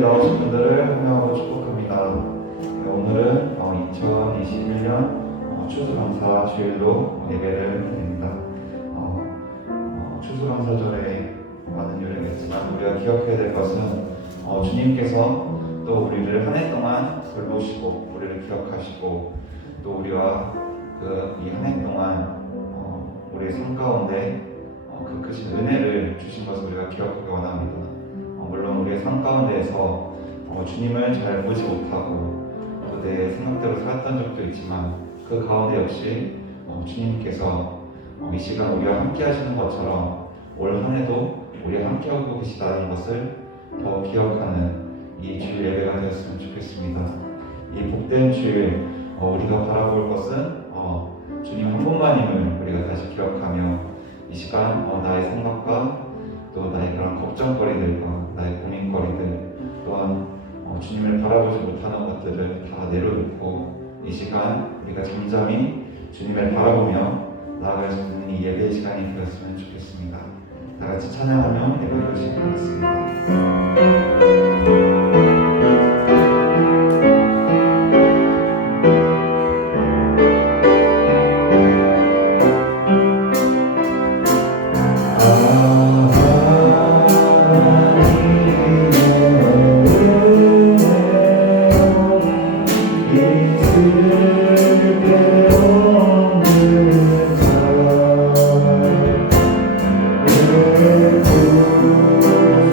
예배 나오신 분들을 환영하고 축복합니다. 네, 오늘은 2021년 추수감사 주일로 예배를 드립니다. 추수감사절에 많은 요령이 있지만 우리가 기억해야 될 것은 주님께서 또 우리를 한 해 동안 돌보시고 우리를 기억하시고 또 우리와 이 한 해 동안 우리의 삶 가운데 그 크신 은혜를 주신 것을 우리가 기억하기 원합니다. 물론 우리의 삶 가운데에서 주님을 잘 보지 못하고 또 내 생각대로 살았던 적도 있지만 그 가운데 역시 주님께서 이 시간 우리와 함께 하시는 것처럼 올 한 해도 우리와 함께 하고 계시다는 것을 더 기억하는 이 주일 예배가 되었으면 좋겠습니다. 이 복된 주일 우리가 바라볼 것은 주님 한 분만임을 우리가 다시 기억하며 이 시간 나의 생각과 또 나의 그런 걱정거리들과 나의 고민거리들 또한 주님을 바라보지 못하는 것들을 다 내려놓고 이 시간 우리가 잠잠히 주님을 바라보며 나아갈 수 있는 이 예배의 시간이 되었으면 좋겠습니다. 다 같이 찬양하며 예배를 시작하겠습니다.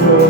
내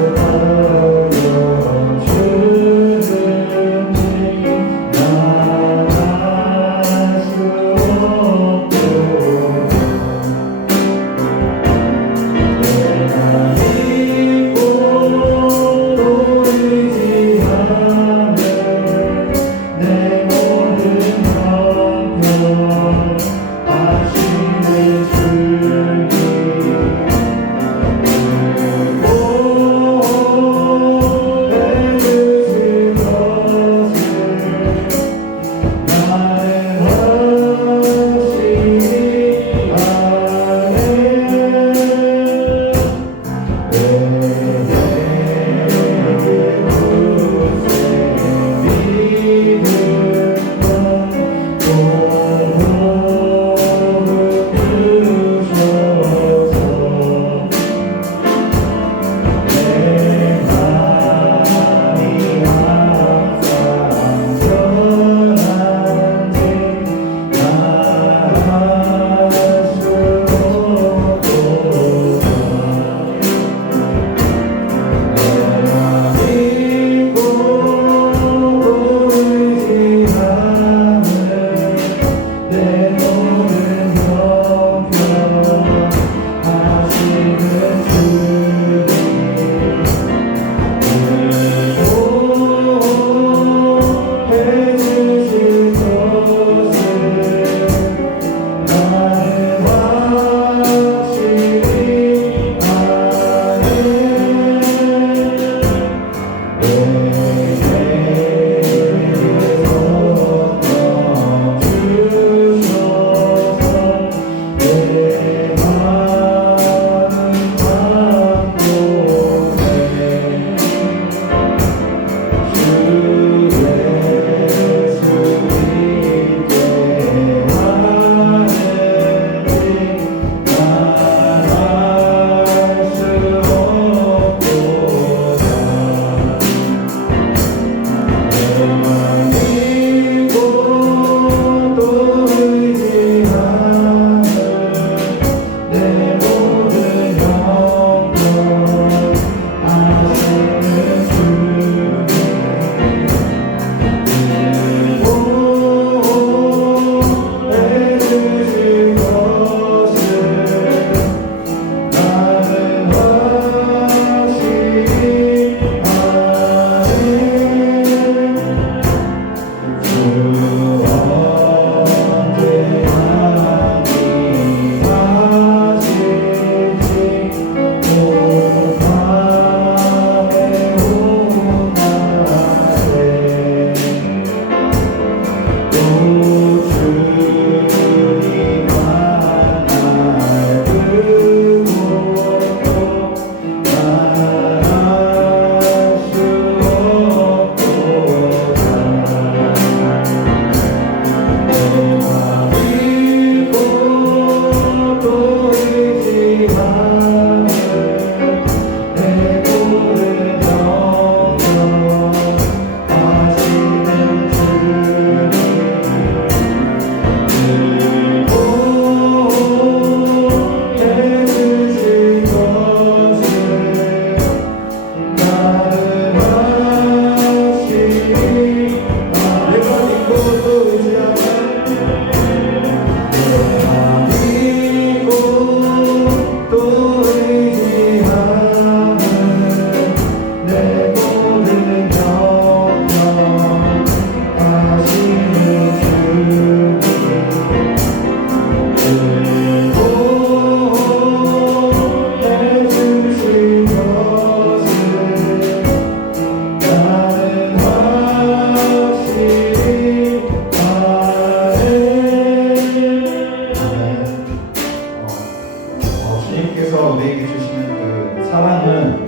사랑은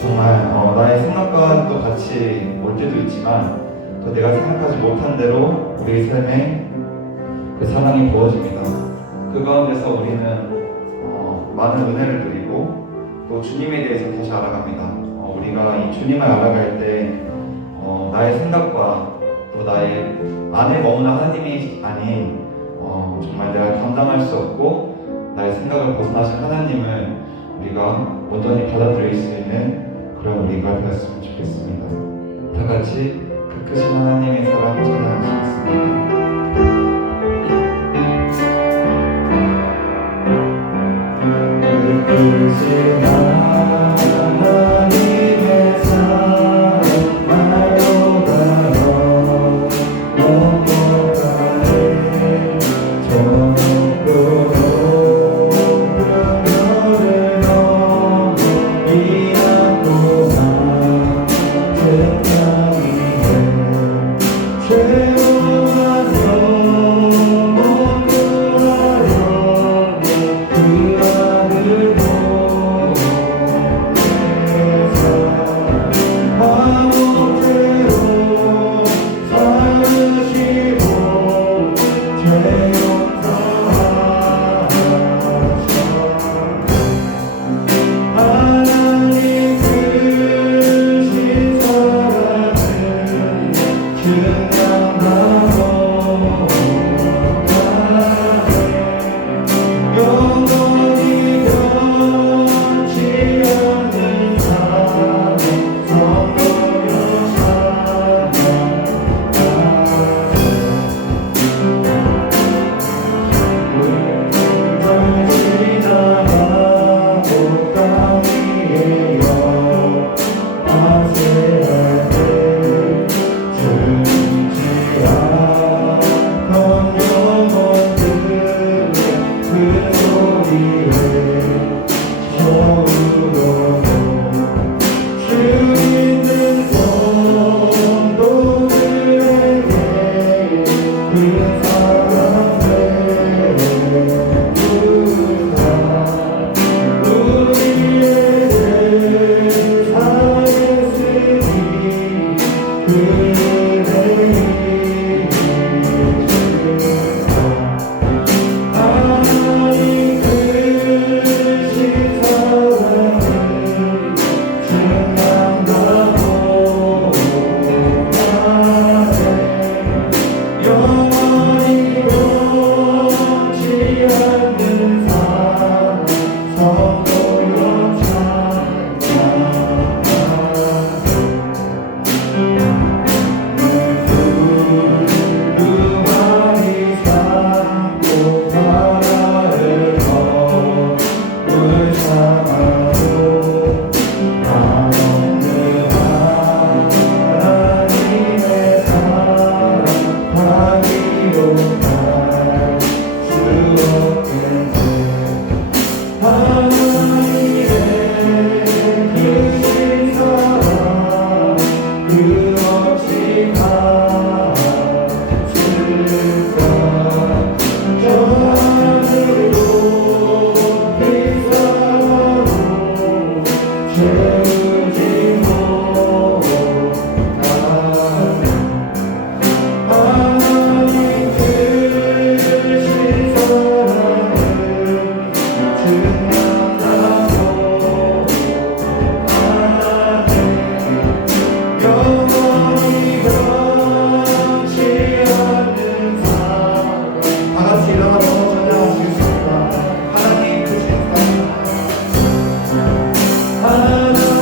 정말 나의 생각과 또 같이 올 때도 있지만 또 내가 생각하지 못한 대로 우리 삶에 그 사랑이 부어집니다. 그 가운데서 우리는 많은 은혜를 누리고 또 주님에 대해서 다시 알아갑니다. 우리가 이 주님을 알아갈 때 나의 생각과 또 나의 안에 머무는 하나님이 아닌 정말 내가 감당할 수 없고 나의 생각을 벗어나신 하나님을 우리가 온전히 받아들일 수 있는 그런 우리가 되었으면 좋겠습니다. 다 같이 그 크신 하나님의 사랑 찬양하시겠습니다. 크신 하나님의 사랑 말보다 더 영원하네. 저녁도 별을 넘어 이 밤 동안 생명이네. 죄와 영원 구하여 그 아들 하나님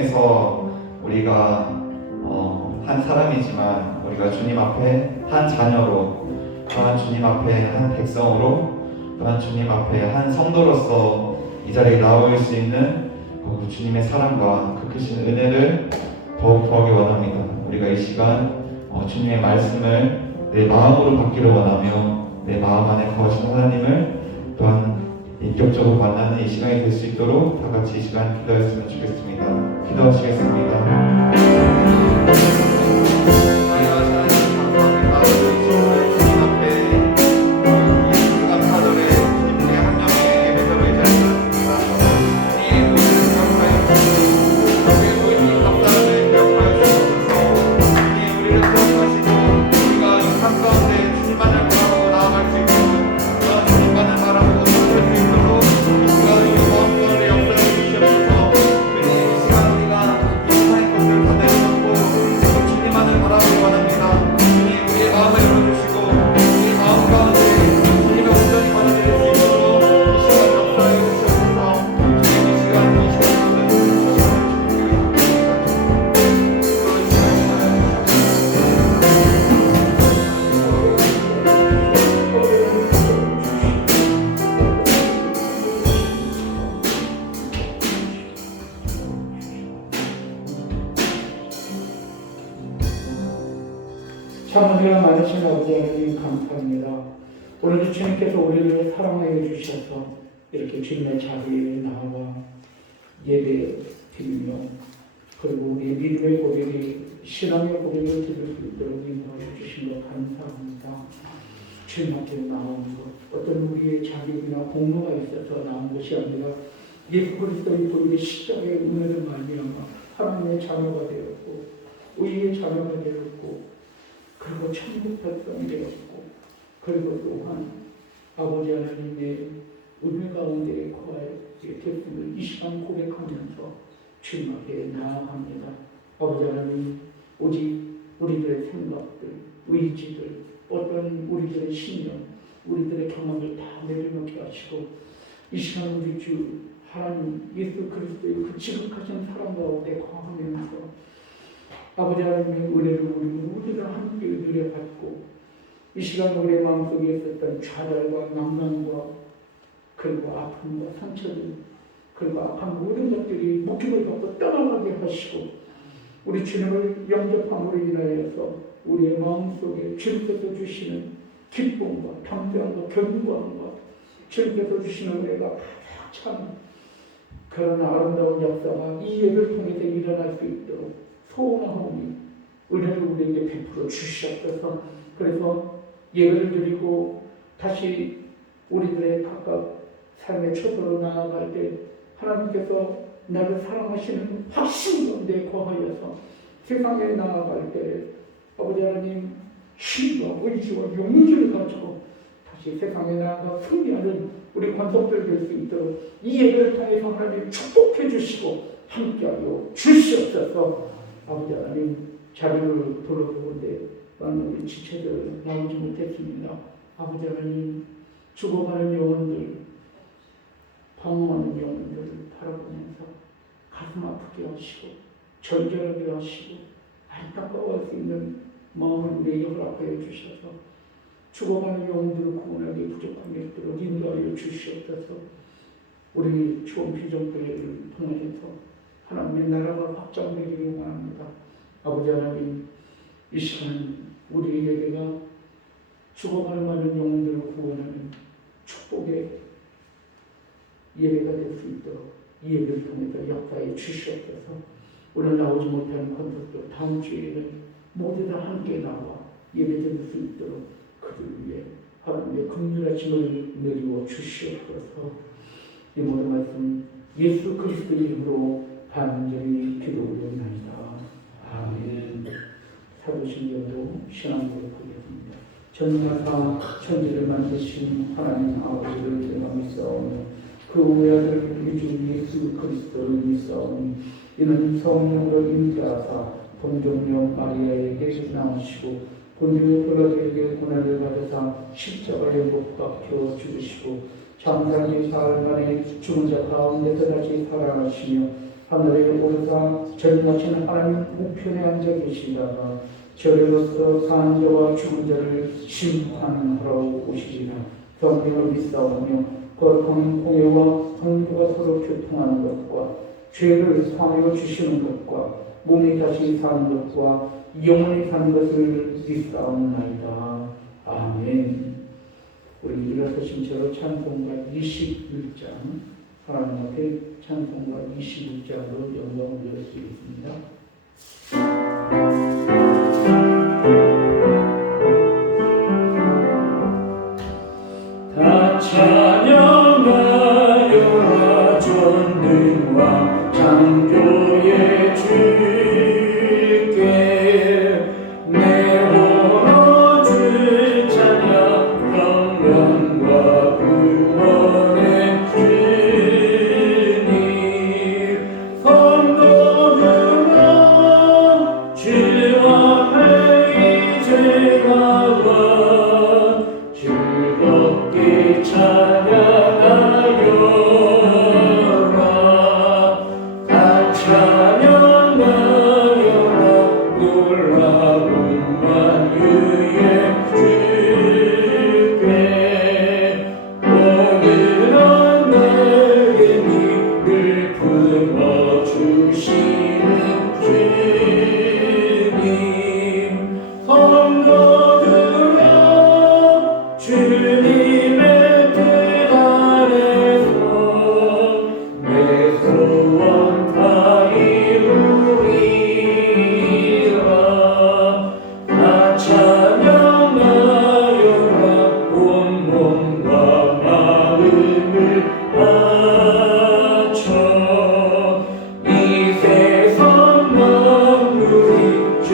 통해서 우리가 한 사람이지만 우리가 주님 앞에 한 자녀로, 또한 주님 앞에 한 백성으로, 또한 주님 앞에 한 성도로서 이 자리에 나올 수 있는 그 주님의 사랑과 그 크신 은혜를 더욱 더하기 원합니다. 우리가 이 시간 주님의 말씀을 내 마음으로 받기를 원하며 내 마음 안에 거하신 하나님을 또한 인격적으로 만나는 이 시간이 될 수 있도록 다 같이 이 시간 기도했으면 좋겠습니다. 기도하시겠습니다. 참으려 많으신 아버지 하나님 감사합니다. 오늘도 주님께서 우리를 사랑하여 주셔서 이렇게 주님의 자리에 나와 예배 드리며 그리고 우리의 믿음의 고백이 신앙의 고백을 드릴 수 있도록 인도하여 주신 것 감사합니다. 주님 앞에 나온 것 어떤 우리의 자격이나 공로가 있어서 나온 것이 아니라 예수 그리스도의 보혈의 십자가의 은혜를 말미암아 하나님의 자녀가 되었고 의의 자녀가 되었고 그리고 천국 백성이 되었고 그리고 또한 아버지 하나님의 은혜 가운데 거하여 됐음을 이 시간 고백하면서 주님 앞에 나아갑니다. 아버지 하나님 오직 우리들의 생각들, 의지들, 어떤 우리들의 신념, 우리들의 경험을 다 내려놓게 하시고 이 시간 우리 주 하나님 예수 그리스도의 그 지극하신 사랑 가운데 거하면서 아버지 하나님의 은혜를 우리 모두가 함께 누려받고 이 시간 우리의 마음속에 있었던 좌절과 낭만과 그리고 아픔과 상처들 그리고 악한 모든 것들이 목숨을 받고 떠나가게 하시고 우리 주님을 영접함으로 인하여서 우리의 마음속에 주님께서 주시는 기쁨과 담대함과 견고함과 주님께서 주시는 은혜가 가득 찬 그런 아름다운 역사가 이 예배를 통해서 일어날 수 있도록 소원하오니 은혜를 우리에게 베풀어 주시옵소서. 그래서 예배를 드리고 다시 우리들의 각각 삶의 초소로 나아갈 때 하나님께서 나를 사랑하시는 확신 가운데 거하여서 세상에 나아갈 때 아버지 하나님 힘과 의지와 용기를 가지고 다시 세상에 나아가 승리하는 우리 권속들 될 수 있도록 이 예배를 통해서 하나님 축복해 주시고 함께하여 주시옵소서. 아버지 하나님 자료를 돌아보는데 많은 우리 지체들 나오지 못했습니다. 아버지 하나님 죽어가는 영혼들 방황하는 영혼들을 바라보면서 가슴 아프게 하시고 절절하게 하시고 안타까워할 수 있는 마음을 우리에게 허락하여 주셔서 죽어가는 영혼들을 구원하기 부족한 게 있도록 인도하여 주시옵소서. 우리 좋은 비전교회를 통해서 하나님의 나라가 확장되기를 원합니다. 아버지 하나님 이 시간 우리의 예배가 죽어가는 많은 영혼들을 구원하는 축복의 예배가 될 수 있도록 이 예배를 통해서 역사해 주시옵소서. 오늘 나오지 못한 권속들 다음 주에는 모두 다 함께 나와 예배 드릴 수 있도록 그들 위해 하나님의 긍휼하심을 내리워 주시옵소서. 이 모든 말씀 예수 그리스도의 이름으로 간절히 기도드립니다. 아멘. 사도신경도 신앙으로 보겠습니다. 전하사 천지를 만드신 하나님 아버지를 제가 믿사오니 그 외아들 우리 주 예수 그리스도를 믿사오니 이는 성령으로 임재하사 동정녀 마리아에게 나오시고 본디오 빌라도에게 고난을 받으사 십자가에 못 박혀 죽으시고 장사기 사흘 만에 죽은 자 가운데서 다시 살아나시며 하늘에 오르사 전능하신 하나님 우편에 앉아 계시다가 저리로서 사는 자와 죽은 자를 심판하러 오시리라. 성령을 믿사오며 거룩한 공예와 성도가 서로 교통하는 것과 죄를 사하여 주시는 것과 몸이 다시 사는 것과 영원히 사는 것을 믿사옵나이다. 아멘. 우리 일어서신 채로 찬송가 21장 하나님 앞에 찬송가 21장으로 영광을 올려드리겠습니다. 다 찬양하여라 전능왕 창조의 주께 내 오로 주 찬양 영광과 구원의 주님 성도들아 주 앞에 이제 가와 즐겁게 찬양하여라 다 찬양하여라 놀라운 만유의 주께 오늘은 내게 늘 품어주시는 주님 성도들아 주님의 뜻 아래서 내 소원 다 이루리라 다 찬양하여라 온몸과 마음을 바쳐 이 세상 만물이 주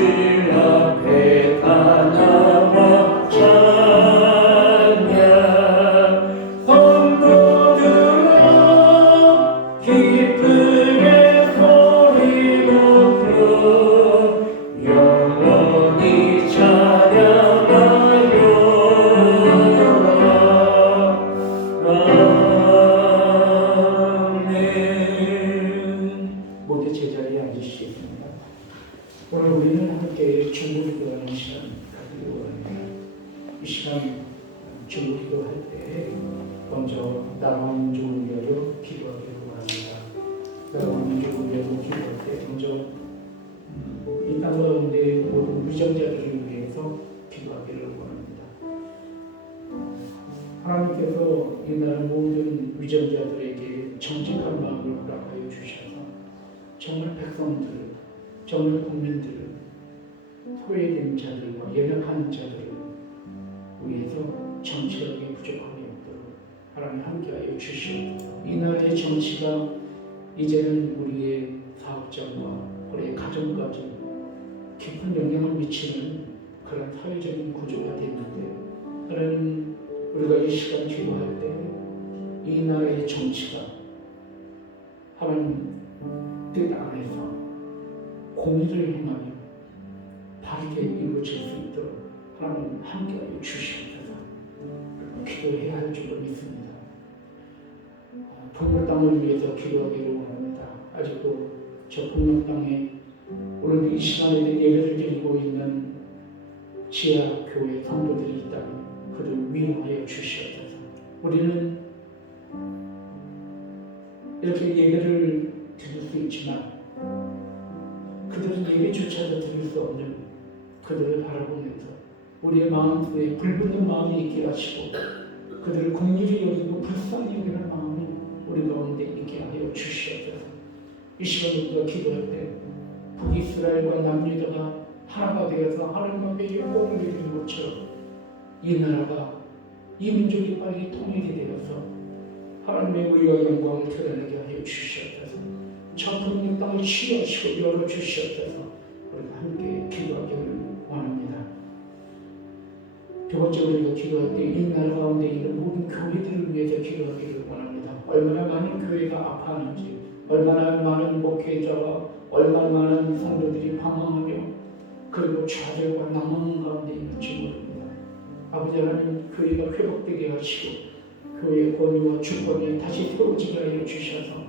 앞에 다 나와 찬양 성도들아 기쁘게 소리 높여 영원히 찬양하여라 아멘. 모두 제자리에 앉으시겠습니다. 오늘 우리는 함께 중국 기도하는 시간 가지고 원합니다. 이 시간 중국 기도할 때 먼저 나와 민족을 위하여 기도하기를 원합니다. 나와 민족을 위하여 기도할 때 먼저 이 땅 가운데 모든 위정자들을 위해서 기도하기를 원합니다. 하나님께서 이 나라 모든 위정자들에게 정직한 마음을 허락하여 주셔서 정말 백성들을, 정말 국민들을, 소외된 자들과 연약한 자들을 위해서 정치력이 부족함이 없도록 하나님 함께하여 주시옵소서. 이 나라의 정치가 이제는 우리의 사업장과 우리의 가정까지 깊은 영향을 미치는 그런 사회적인 구조가 됐는데 하나님 우리가 이 시간 기도할 때 이 나라의 정치가 하나님 뜻 안에서 공의를 행하며 바르게 이루어질 수 있도록 하나님 함께하여 주시옵소서. 기도해야 할 줄로 믿습니다. 북녘 땅을 위해서 기도하기를 원합니다. 아직도 저 북녘 땅에 오늘 이 시간에 예배를 드리고 있는 지하 교회 성도들이 있다면 그를 위로하여 주시옵소서. 우리는 이렇게 예배를 드릴 수 있지만 그들은 예배조차도 드릴 수 없는 그들을 바라보면서 우리의 마음속에 불붙는 마음이 있게 하시고 그들을 긍휼히 여기고 불쌍히 여기는 마음이 우리 가운데 있게 하여 주시옵소서. 이 시간 우리가 기도할 때 북이스라엘과 남유다가 하나가 되어서 하나님 앞에 영광을 드리는 것처럼 이 나라가 이 민족이 빨리 통일이 되어서 하나님의 우리가 영광을 드러내게 하여 주시옵소서. 저 북녘 땅을 취하시고 열어주시옵소서. 우리가 함께 기도하기를 원합니다. 두 번째 우리가 기도할 때 이 나라 가운데 있는 모든 교회들을 위해서 기도하기를 원합니다. 얼마나 많은 교회가 아파하는지, 얼마나 많은 목회자와 얼마나 많은 성도들이 방황하며 그리고 좌절과 낭망 가운데 있는지 모릅니다. 아버지 하나님 교회가 회복되게 하시고 교회의 권위와 주권이 다시 세워지게 하여 주셔서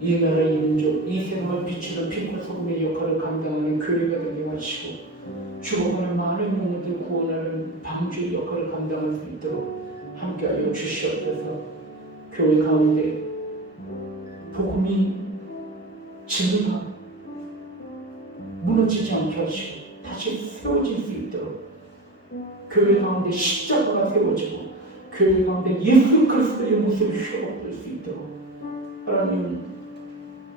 이 나라 이 민족 이 세상을 비추는 빛과 소금의 역할을 감당하는 교회가 되게 하시고 죽어가는 많은 영혼들 구원하는 방주의 역할을 감당할 수 있도록 함께하여 주시옵소서. 교회 가운데 복음이 진리가 무너지지 않게 하시고 다시 세워질 수 있도록 교회 가운데 십자가가 세워지고 교회 가운데 예수 그리스도의 모습이 휘어엎을 수 있도록 하나님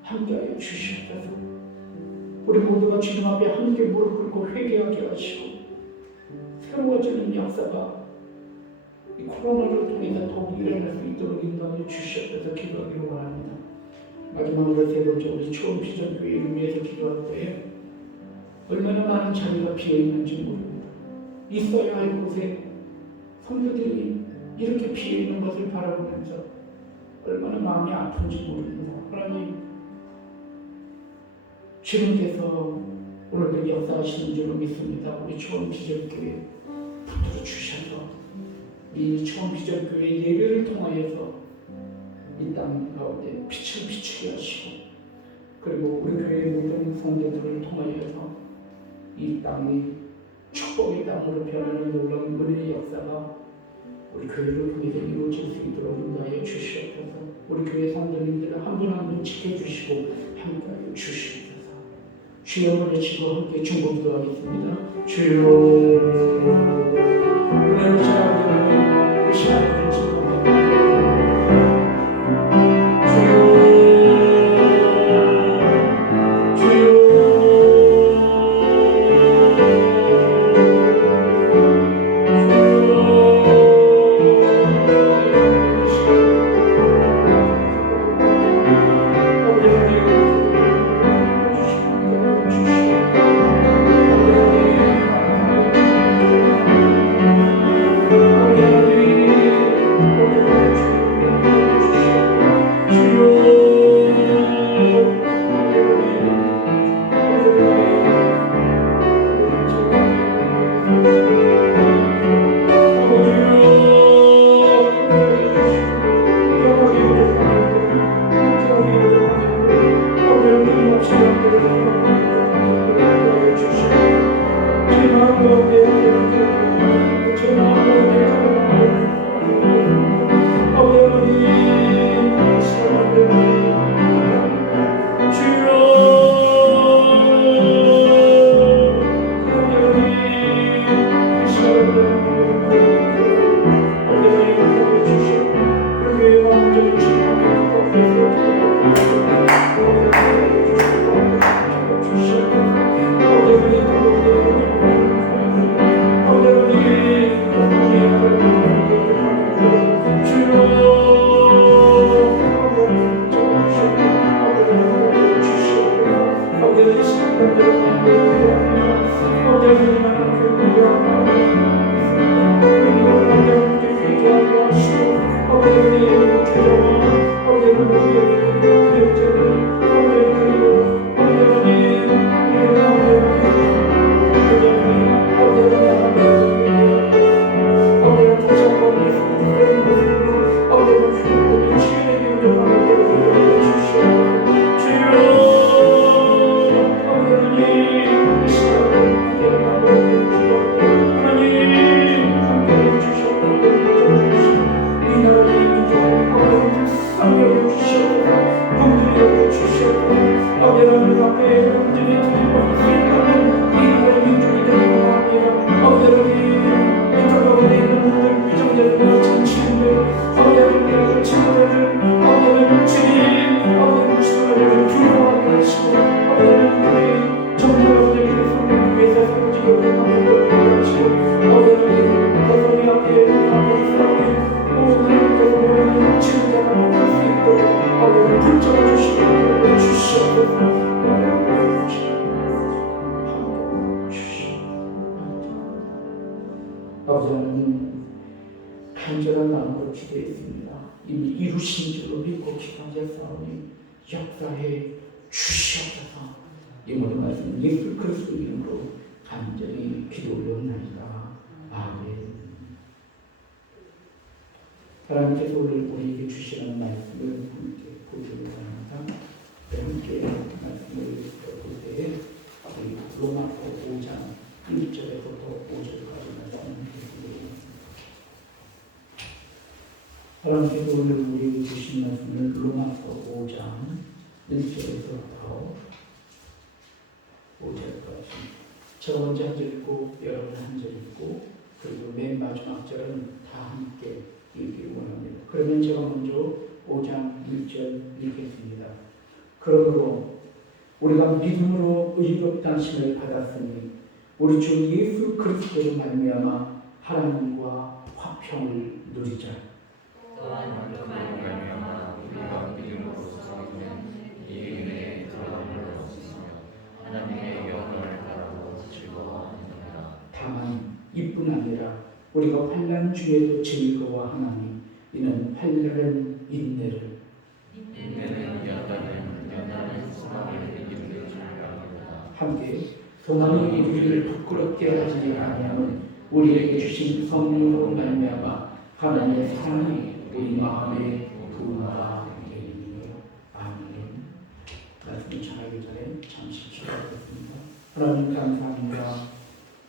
함께하여 주시옵소서. 우리 모두가 주님 앞에 함께 무릎 꿇고 회개하게 하시고 새로워지는 역사가 이 코로나를 통해서 더욱 일어날 수 있도록 인도하여 주시옵소서 기도하기를 원합니다. 마지막으로 세 번째 우리 처음 비전교회를 위해서 기도할 때에 얼마나 많은 자리가 비어있는지 모릅니다. 있어야 할 곳에 성도들이 이렇게 비어있는 것을 바라보면서 얼마나 마음이 아픈지 모릅니다. 하나님, 주님께서 오늘도 역사하시는 줄로 믿습니다. 우리 처음 비전교회 붙들어 주셔서 이 처음 비전교회 예배를 통하여서 이 땅 가운데 빛을 비추게 하시고 그리고 우리 교회 모든 성도들을 통하여서 이 땅이 축복의 땅으로 변하는 놀라운 은혜의 역사가 우리 교회를 통해서 이루어질 수 있도록 인도하여 주시옵소서. 우리 교회 성도님들을 한 분 한 분 지켜주시고 함께하여 주시옵소서. 주여 외치고 함께 중보기도 하겠습니다. 주여 은혜를 전하는 이 시간을 지켜옵니다. 아버지 하나님, 간절한 마음으로 기도했습니다. 이미 이루신 줄로 믿고 기도하였사오니 역사해 주시옵소서. 이 모든 말씀 예수 그리스도 이름으로 간절히 기도 올려옵나이다. 아멘. 하나님께서 오늘 우리에게 주시는 말씀을 함께 보도록 합니다. 함께 말씀을 볼 때에 우리 로마서 5장 1절에서부터 5절까지 말씀을 드리겠습니다. 하나님께서 오늘 우리에게 주신 말씀을 로마서 5장 1절에서부터 5절까지 제가 먼저 한 절 읽고 여러분 한 절 읽고 그리고 맨 마지막 절은 다 함께 읽기 원합니다. 그러면 제가 먼저 5장 1절 읽겠습니다. 그러므로 우리가 믿음으로 의롭다 하심을 받았으니 우리 주 예수 그리스도로 말미암아 하나님과 화평을 누리자. 또한 그로 말미암아 우리가 믿음으로 살기는 이 은혜에 들어감을 얻으며 하나님의 영광을 바라고 즐거워하느니라. 다만 이뿐 아니라 우리가 환난 중에도 즐거워하나니 이는 환난은 인내를 인내는 연단은 소망을 이루는 줄 압니다. 함께 소망이 우리를 부끄럽게 하지 아니하면 우리에게 주신 성령으로 말미암아 하나님의 사랑이 우리 마음에 부어가 되리니 아멘. 말씀 전하기 전에 잠시 기도하겠습니다. 하나님 감사합니다.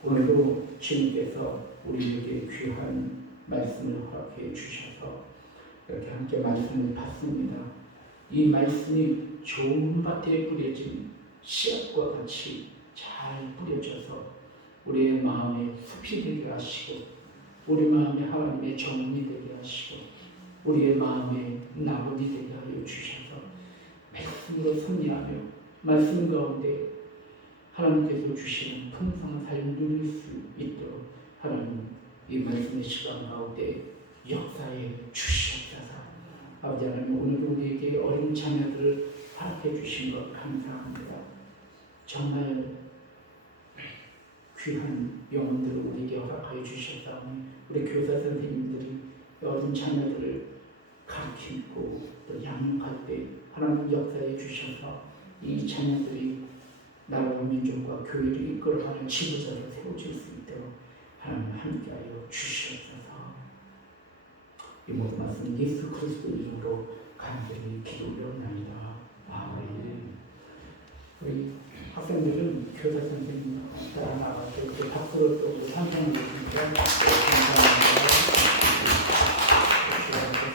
오늘도 주님께서 우리에게 귀한 말씀을 허락해 주셔서 이렇게 함께 말씀을 받습니다. 이 말씀이 좋은 밭에 뿌려진 씨앗과 같이 잘 뿌려져서 우리의 마음에 숲이 되게 하시고 우리 마음에 하나님의 정원이 되게 하시고 우리의 마음에 나무이 되게 하여 주셔서 말씀으로 승리하며 말씀 가운데 하나님께서 주시는 풍성한 삶을 누릴 수 있도록 하나님 이 말씀의 시간 가운데 역사에 주시옵소서. 아버지 하나님 오늘도 우리에게 어린 자녀들을 허락해 주신 것 감사합니다. 정말 귀한 영혼들을 우리에게 허락하여 주셨사오니 우리 교사 선생님들이 어린 자녀들을 가르치고 또 양육할 때 하나님 역사에 주셔서 이 자녀들이 나라와 민족과 교회를 이끌어가는 지도자로 세워질 수 있도록 하나님 함께하여 주시옵소서. 이 모든 말씀 예수 그리스도 이름으로 간절히 기도 올려옵나이다. 아멘. 우리 학생들은 교사 선생님 따라 나가서 그 밖으로 또 상상해 주시니까 감사합니다.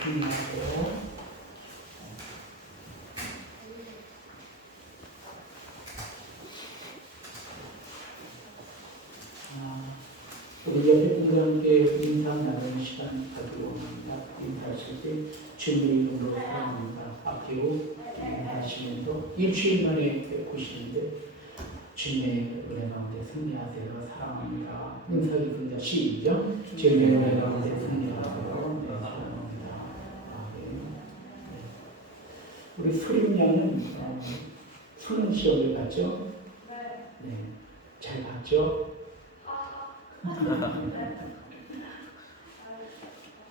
승리하고 우리 여러분과 함께 인사 나누는 시간 가지고 원합니다. 인사하실 때 주님의 이름으로 사랑합니다. 앞뒤로 인사하시면서 일주일 만에 뵙고시는데 주님의 은혜 가운데 승리하세요. 사랑합니다. 인사드립니다. 시작. 주님의 은혜 가운데 승리하세요. 네, 사랑합니다. 아멘. 우리 수림 양은 수능 시험을 봤죠? 네. 잘 봤죠?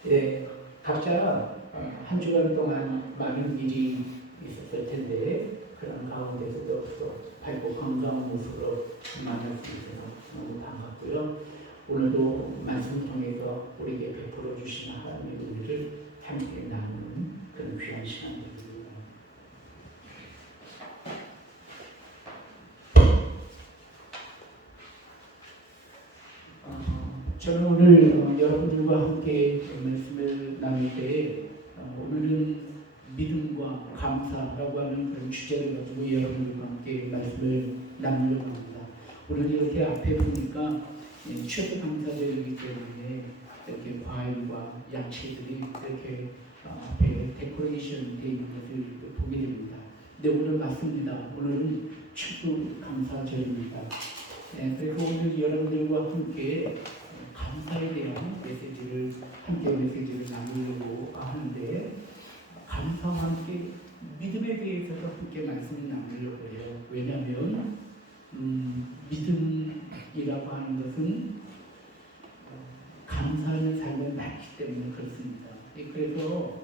네, 각자 한 주간 동안 많은 일이 있었을 텐데 그런 가운데서도 밝고 건강한 모습으로 만날 수 있어서 너무 반갑고요. 오늘도 말씀을 통해서 우리에게 베풀어 주신 하나님의 은혜를 함께 나누는 그런 귀한 시간입니다. 저는 오늘 여러분들과 함께 말씀을 나눌 때 오늘은 믿음과 감사라고 하는 그런 주제를 가지고 여러분들과 함께 말씀을 나누려고 합니다. 오늘 이렇게 앞에 보니까 추수 감사절이기 때문에 이렇게 과일과 야채들이 이렇게 앞에 데코레이션 되어 있는 것을 보게 됩니다. 근데 오늘 맞습니다. 오늘은 추수 감사절입니다. 그래서 오늘 여러분들과 함께 감사에 대한 메시지를 나누려고 하는데 감사와 함께 믿음에 대해서도 함께 말씀을 나누려고 해요. 왜냐하면 믿음이라고 하는 것은 감사하는 삶을 낳기 때문에 그렇습니다. 그래서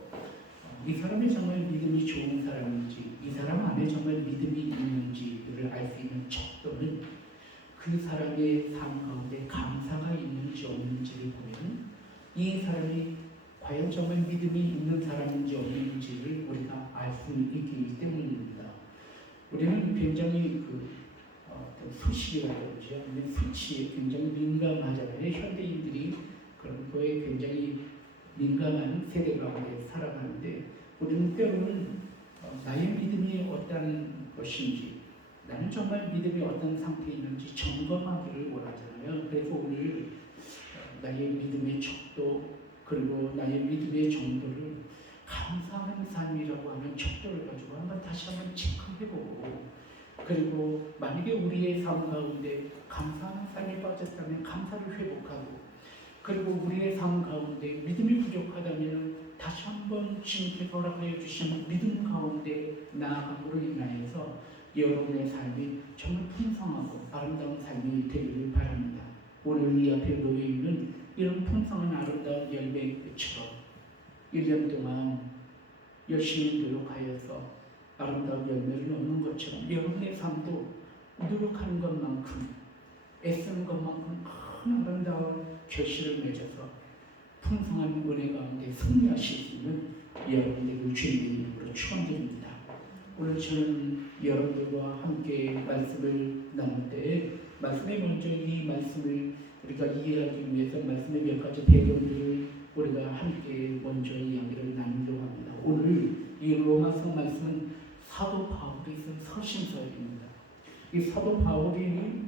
이 사람이 정말 믿음이 좋은 사람인지 이 사람 안에 정말 믿음이 있는지를 알 수 있는 척도는 그 사람의 삶 가운데 감사가 있는지 없는지를 보면 이 사람이 과연 정말 믿음이 있는 사람인지 없는지를 우리가 알 수 있기 때문입니다. 우리는 굉장히 수식이라든지 아니면 수치에 굉장히 민감하잖아요. 현대인들이 그런 거에 굉장히 민감한 세대 가운데 살아가는데 우리는 때로는 나의 믿음이 어떤 것인지 나는 정말 믿음이 어떤 상태에 있는지 점검하기를 원하잖아요. 그래서 오늘 나의 믿음의 척도 그리고 나의 믿음의 정도를 감사하는 삶이라고 하는 척도를 가지고 다시 한번 체크해보고 그리고 만약에 우리의 삶 가운데 감사하는 삶에 빠졌다면 감사를 회복하고 그리고 우리의 삶 가운데 믿음이 부족하다면 다시 한번 주님께서 허락하여 주시는 믿음 가운데 나아감으로 인하여서 여러분의 삶이 정말 풍성하고 아름다운 삶이 되기를 바랍니다. 오늘 이 앞에 놓여있는 이런 풍성한 아름다운 열매처럼 1년 동안 열심히 노력하여서 아름다운 열매를 얻는 것처럼 여러분의 삶도 노력하는 것만큼 애쓰는 것만큼 큰 아름다운 결실을 맺어서 풍성한 은혜 가운데 승리하실 수 있는 여러분들을 주님의 이름으로 축원드립니다. 오늘 저는 여러분들과 함께 말씀을 나눌 때 말씀에 먼저 이 말씀을 우리가 이해하기 위해서 말씀의 몇 가지 배경들을 우리가 함께 먼저 이야기를 나누려고 합니다. 오늘 이 로마서 말씀은 사도 바울이 쓴 서신서입니다. 이 사도 바울이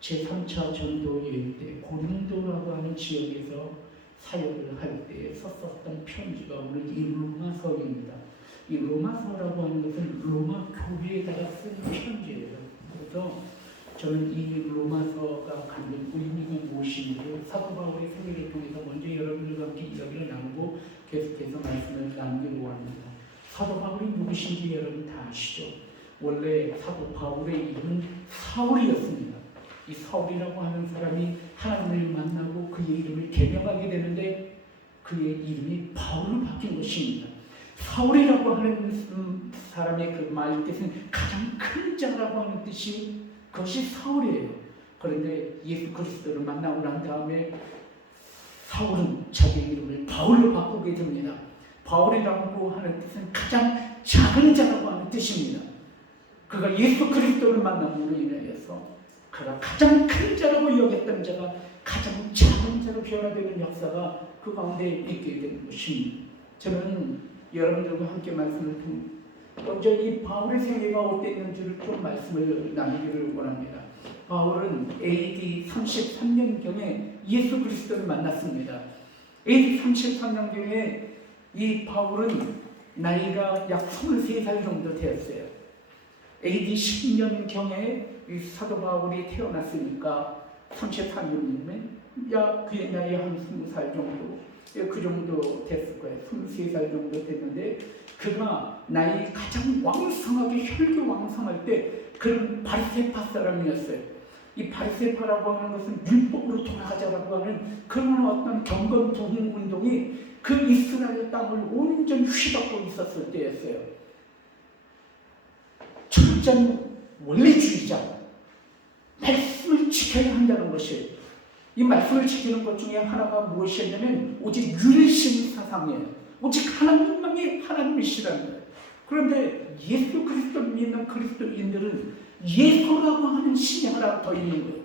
제3차 전도 여행 때 고린도라고 하는 지역에서 사역을 할 때 썼었던 편지가 오늘 이 로마서입니다. 이 로마서라고 하는 것은 로마 교회에다가 쓴 편지예요. 그래서 저는 이 로마서가 갖는 의미가 무엇인지를 사도 바울의 생애를 통해서 먼저 여러분들과 함께 이야기를 나누고 계속해서 말씀을 나누기로 합니다. 사도 바울이 누구신지 여러분 다 아시죠? 원래 사도 바울의 이름은 사울이었습니다. 이 사울이라고 하는 사람이 하나님을 만나고 그의 이름을 개명하게 되는데 그의 이름이 바울로 바뀐 것입니다. 사울이라고 하는 사람의 그 말 뜻은 가장 큰 자라고 하는 뜻이 그것이 사울이에요. 그런데 예수 그리스도를 만나고 난 다음에 사울은 자기 이름을 바울로 바꾸게 됩니다. 바울이라고 하는 뜻은 가장 작은 자라고 하는 뜻입니다. 그가 예수 그리스도를 만남으로 인하여서 그가 가장 큰 자라고 여겼던 자가 가장 작은 자로 변화되는 역사가 그 가운데 있게 되는 것입니다. 저는 여러분들과 함께 말씀을 통해 먼저 이 바울의 생애가 어땠는지를 좀 말씀을 나누기를 원합니다. 바울은 AD 33년경에 예수 그리스도를 만났습니다. AD 33년경에 이 바울은 나이가 약 23살 정도 되었어요. AD 10년경에 이 사도 바울이 태어났으니까 33년이면 약 그의 나이 한 20살 정도 그 정도 됐을 거예요. 23살 정도 됐는데 그가 나이 가장 왕성하게 혈기왕성할 때 그런 바리새파 사람이었어요. 이 바리새파라고 하는 것은 율법으로 돌아가자라고 하는 그런 어떤 경건부흥 운동이 그 이스라엘 땅을 온전히 휘덮고 있었을 때였어요. 철저한 원리주의자, 말씀을 지켜야 한다는 것이 이 말씀을 지키는 것 중에 하나가 무엇이었냐면 오직 유일신 사상이에요. 오직 하나님만이 하나님이시라는 거예요. 그런데 예수 그리스도를 믿는 그리스도인들은 예수라고 하는 신이 하나 더 있는 거예요.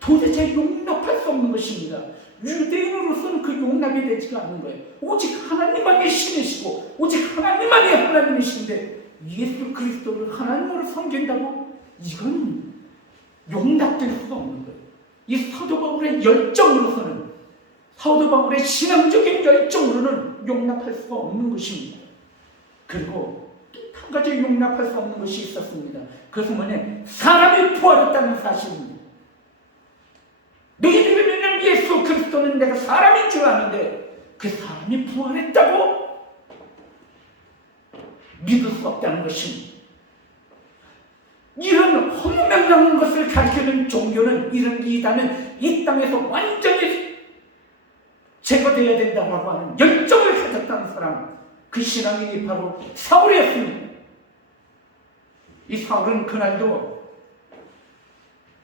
도대체 용납할 수 없는 것입니다. 유대인으로서는 그 용납이 되지가 않는 거예요. 오직 하나님만이 신이시고 오직 하나님만이 하나님이신데 예수 그리스도를 하나님으로 섬긴다고? 이건 용납될 수가 없는 거예요. 이 사도 바울의 열정으로서는 사도 바울의 신앙적인 열정으로는 용납할 수가 없는 것입니다. 그리고 한 가지 용납할 수 없는 것이 있었습니다. 그것은 뭐냐? 사람이 부활했다는 사실입니다. 너희들이 믿는 예수 그리스도는 내가 사람인 줄 아는데 그 사람이 부활했다고? 믿을 수 없다는 것입니다. 이런 헛명령한 것을 가르치는 종교는 이런 이단은 이 땅에서 완전히 제거되어야 된다고 하는 열정을 가졌다는 사람, 그 신앙인이 바로 사울이었습니다. 이 사울은 그날도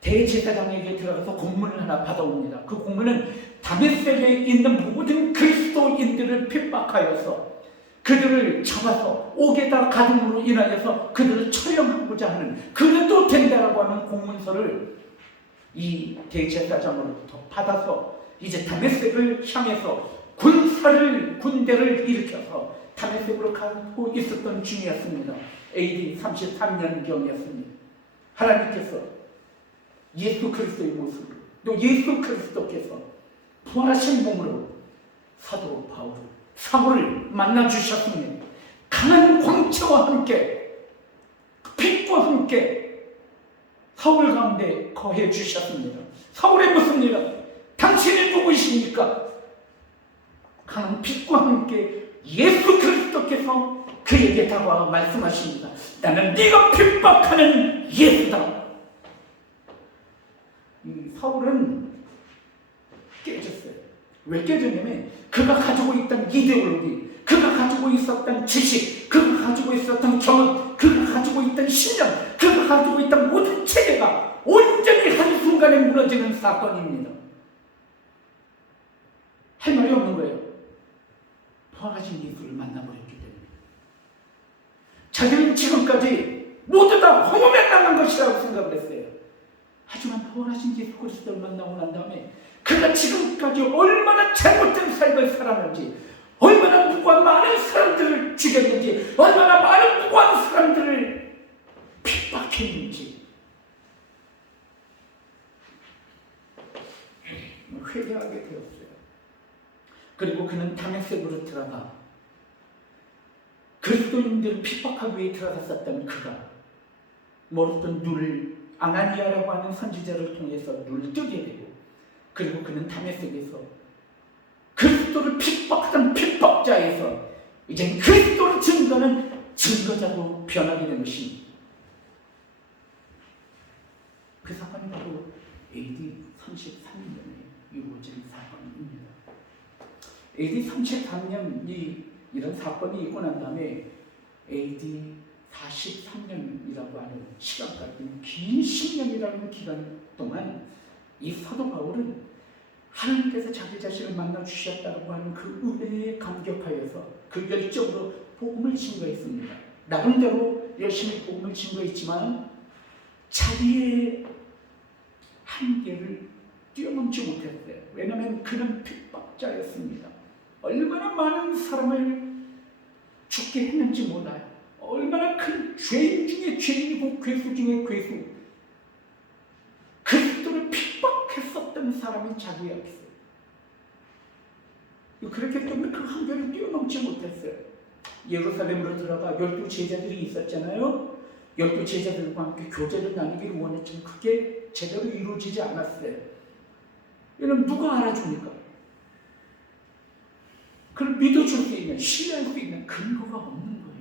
대제사장에게 들어가서 공문을 하나 받아옵니다. 그 공문은 다메섹에 있는 모든 그리스도인들을 핍박하여서 그 그들을 잡아서 옥에다 가둠으로 인하여서 그들을 처형하고자 하는, 그래도 된다라고 하는 공문서를 이 대제사장으로부터 받아서 이제 다메섹을 향해서 군대를 일으켜서 다메섹으로 가고 있었던 중이었습니다. AD 33년경이었습니다. 하나님께서 예수 그리스도의 모습으로, 또 예수 그리스도께서 부활하신 몸으로 사도 사울을 만나주셨습니다. 강한 광채와 함께, 빛과 함께 사울 가운데 거해 주셨습니다. 사울의 모습입니다. 당신이 누구이십니까? 강한 빛과 함께 예수 그리스도께서 그에게 다가와 말씀하십니다. 나는 네가 핍박하는 예수다. 이 사울은 깨졌어요. 왜 깨졌냐면 그가 가지고 있던 이데올로기, 그가 가지고 있었던 지식, 그가 가지고 있었던 경험, 그가 가지고 있던 신념, 그가 가지고 있던 모든 체계가 온전히 한순간에 무너지는 사건입니다. 할 말이 없는 거예요. 부활하신 예수를 만나버렸기 때문에. 자기는 지금까지 모두 다 허무맹 당한 것이라고 생각을 했어요. 하지만 부활하신 예수 그리스도를 만나고 난 다음에 그가 지금까지 얼마나 잘못된 삶을 살았는지, 얼마나 무고한 많은 사람들을 죽였는지, 얼마나 많은 무고한 사람들을 핍박했는지 회개하게 되었어요. 그리고 그는 다메섹으로 들어가 그리스도인들을 핍박하기 위해 들어갔었던 그가 멀었던 아나니아라고 하는 선지자를 통해서 눈을 뜨게 되고, 그리고 그는 다메섹에서 그리스도를 핍박하던 핍박자에서 이제 그리스도를 증거하는 증거자로 변하게 된 것입니다. 그 사건이 바로 AD 33년에 이루어진 사건입니다. AD 33년이 이런 사건이 있고 난 다음에 AD 43년이라고 하는 시간까지 긴 10년이라는 기간 동안 이 사도 바울은 하나님께서 자기 자신을 만나 주셨다고 하는 그 은혜에 감격하여서 그 열정으로 복음을 증거했습니다. 나름대로 열심히 복음을 증거했지만 자기의 한계를 뛰어넘지 못했어요. 왜냐하면 그는 핍박자였습니다. 얼마나 많은 사람을 죽게 했는지 몰라요. 얼마나 큰 죄인 중에 죄인이고 괴수 중에 괴수, 그리스도를 핍박했었던 사람이 자기였어요. 그렇기 때문에 그 한계를 뛰어넘지 못했어요. 예루살렘으로 들어가 12제자들이 있었잖아요. 12제자들과 함께 교제를 나누기를 원했지만 그게 제대로 이루어지지 않았어요. 이러면 누가 알아줍니까? 그를 믿어줄 수 있는, 신뢰할 수 있는 근거가 없는 거예요.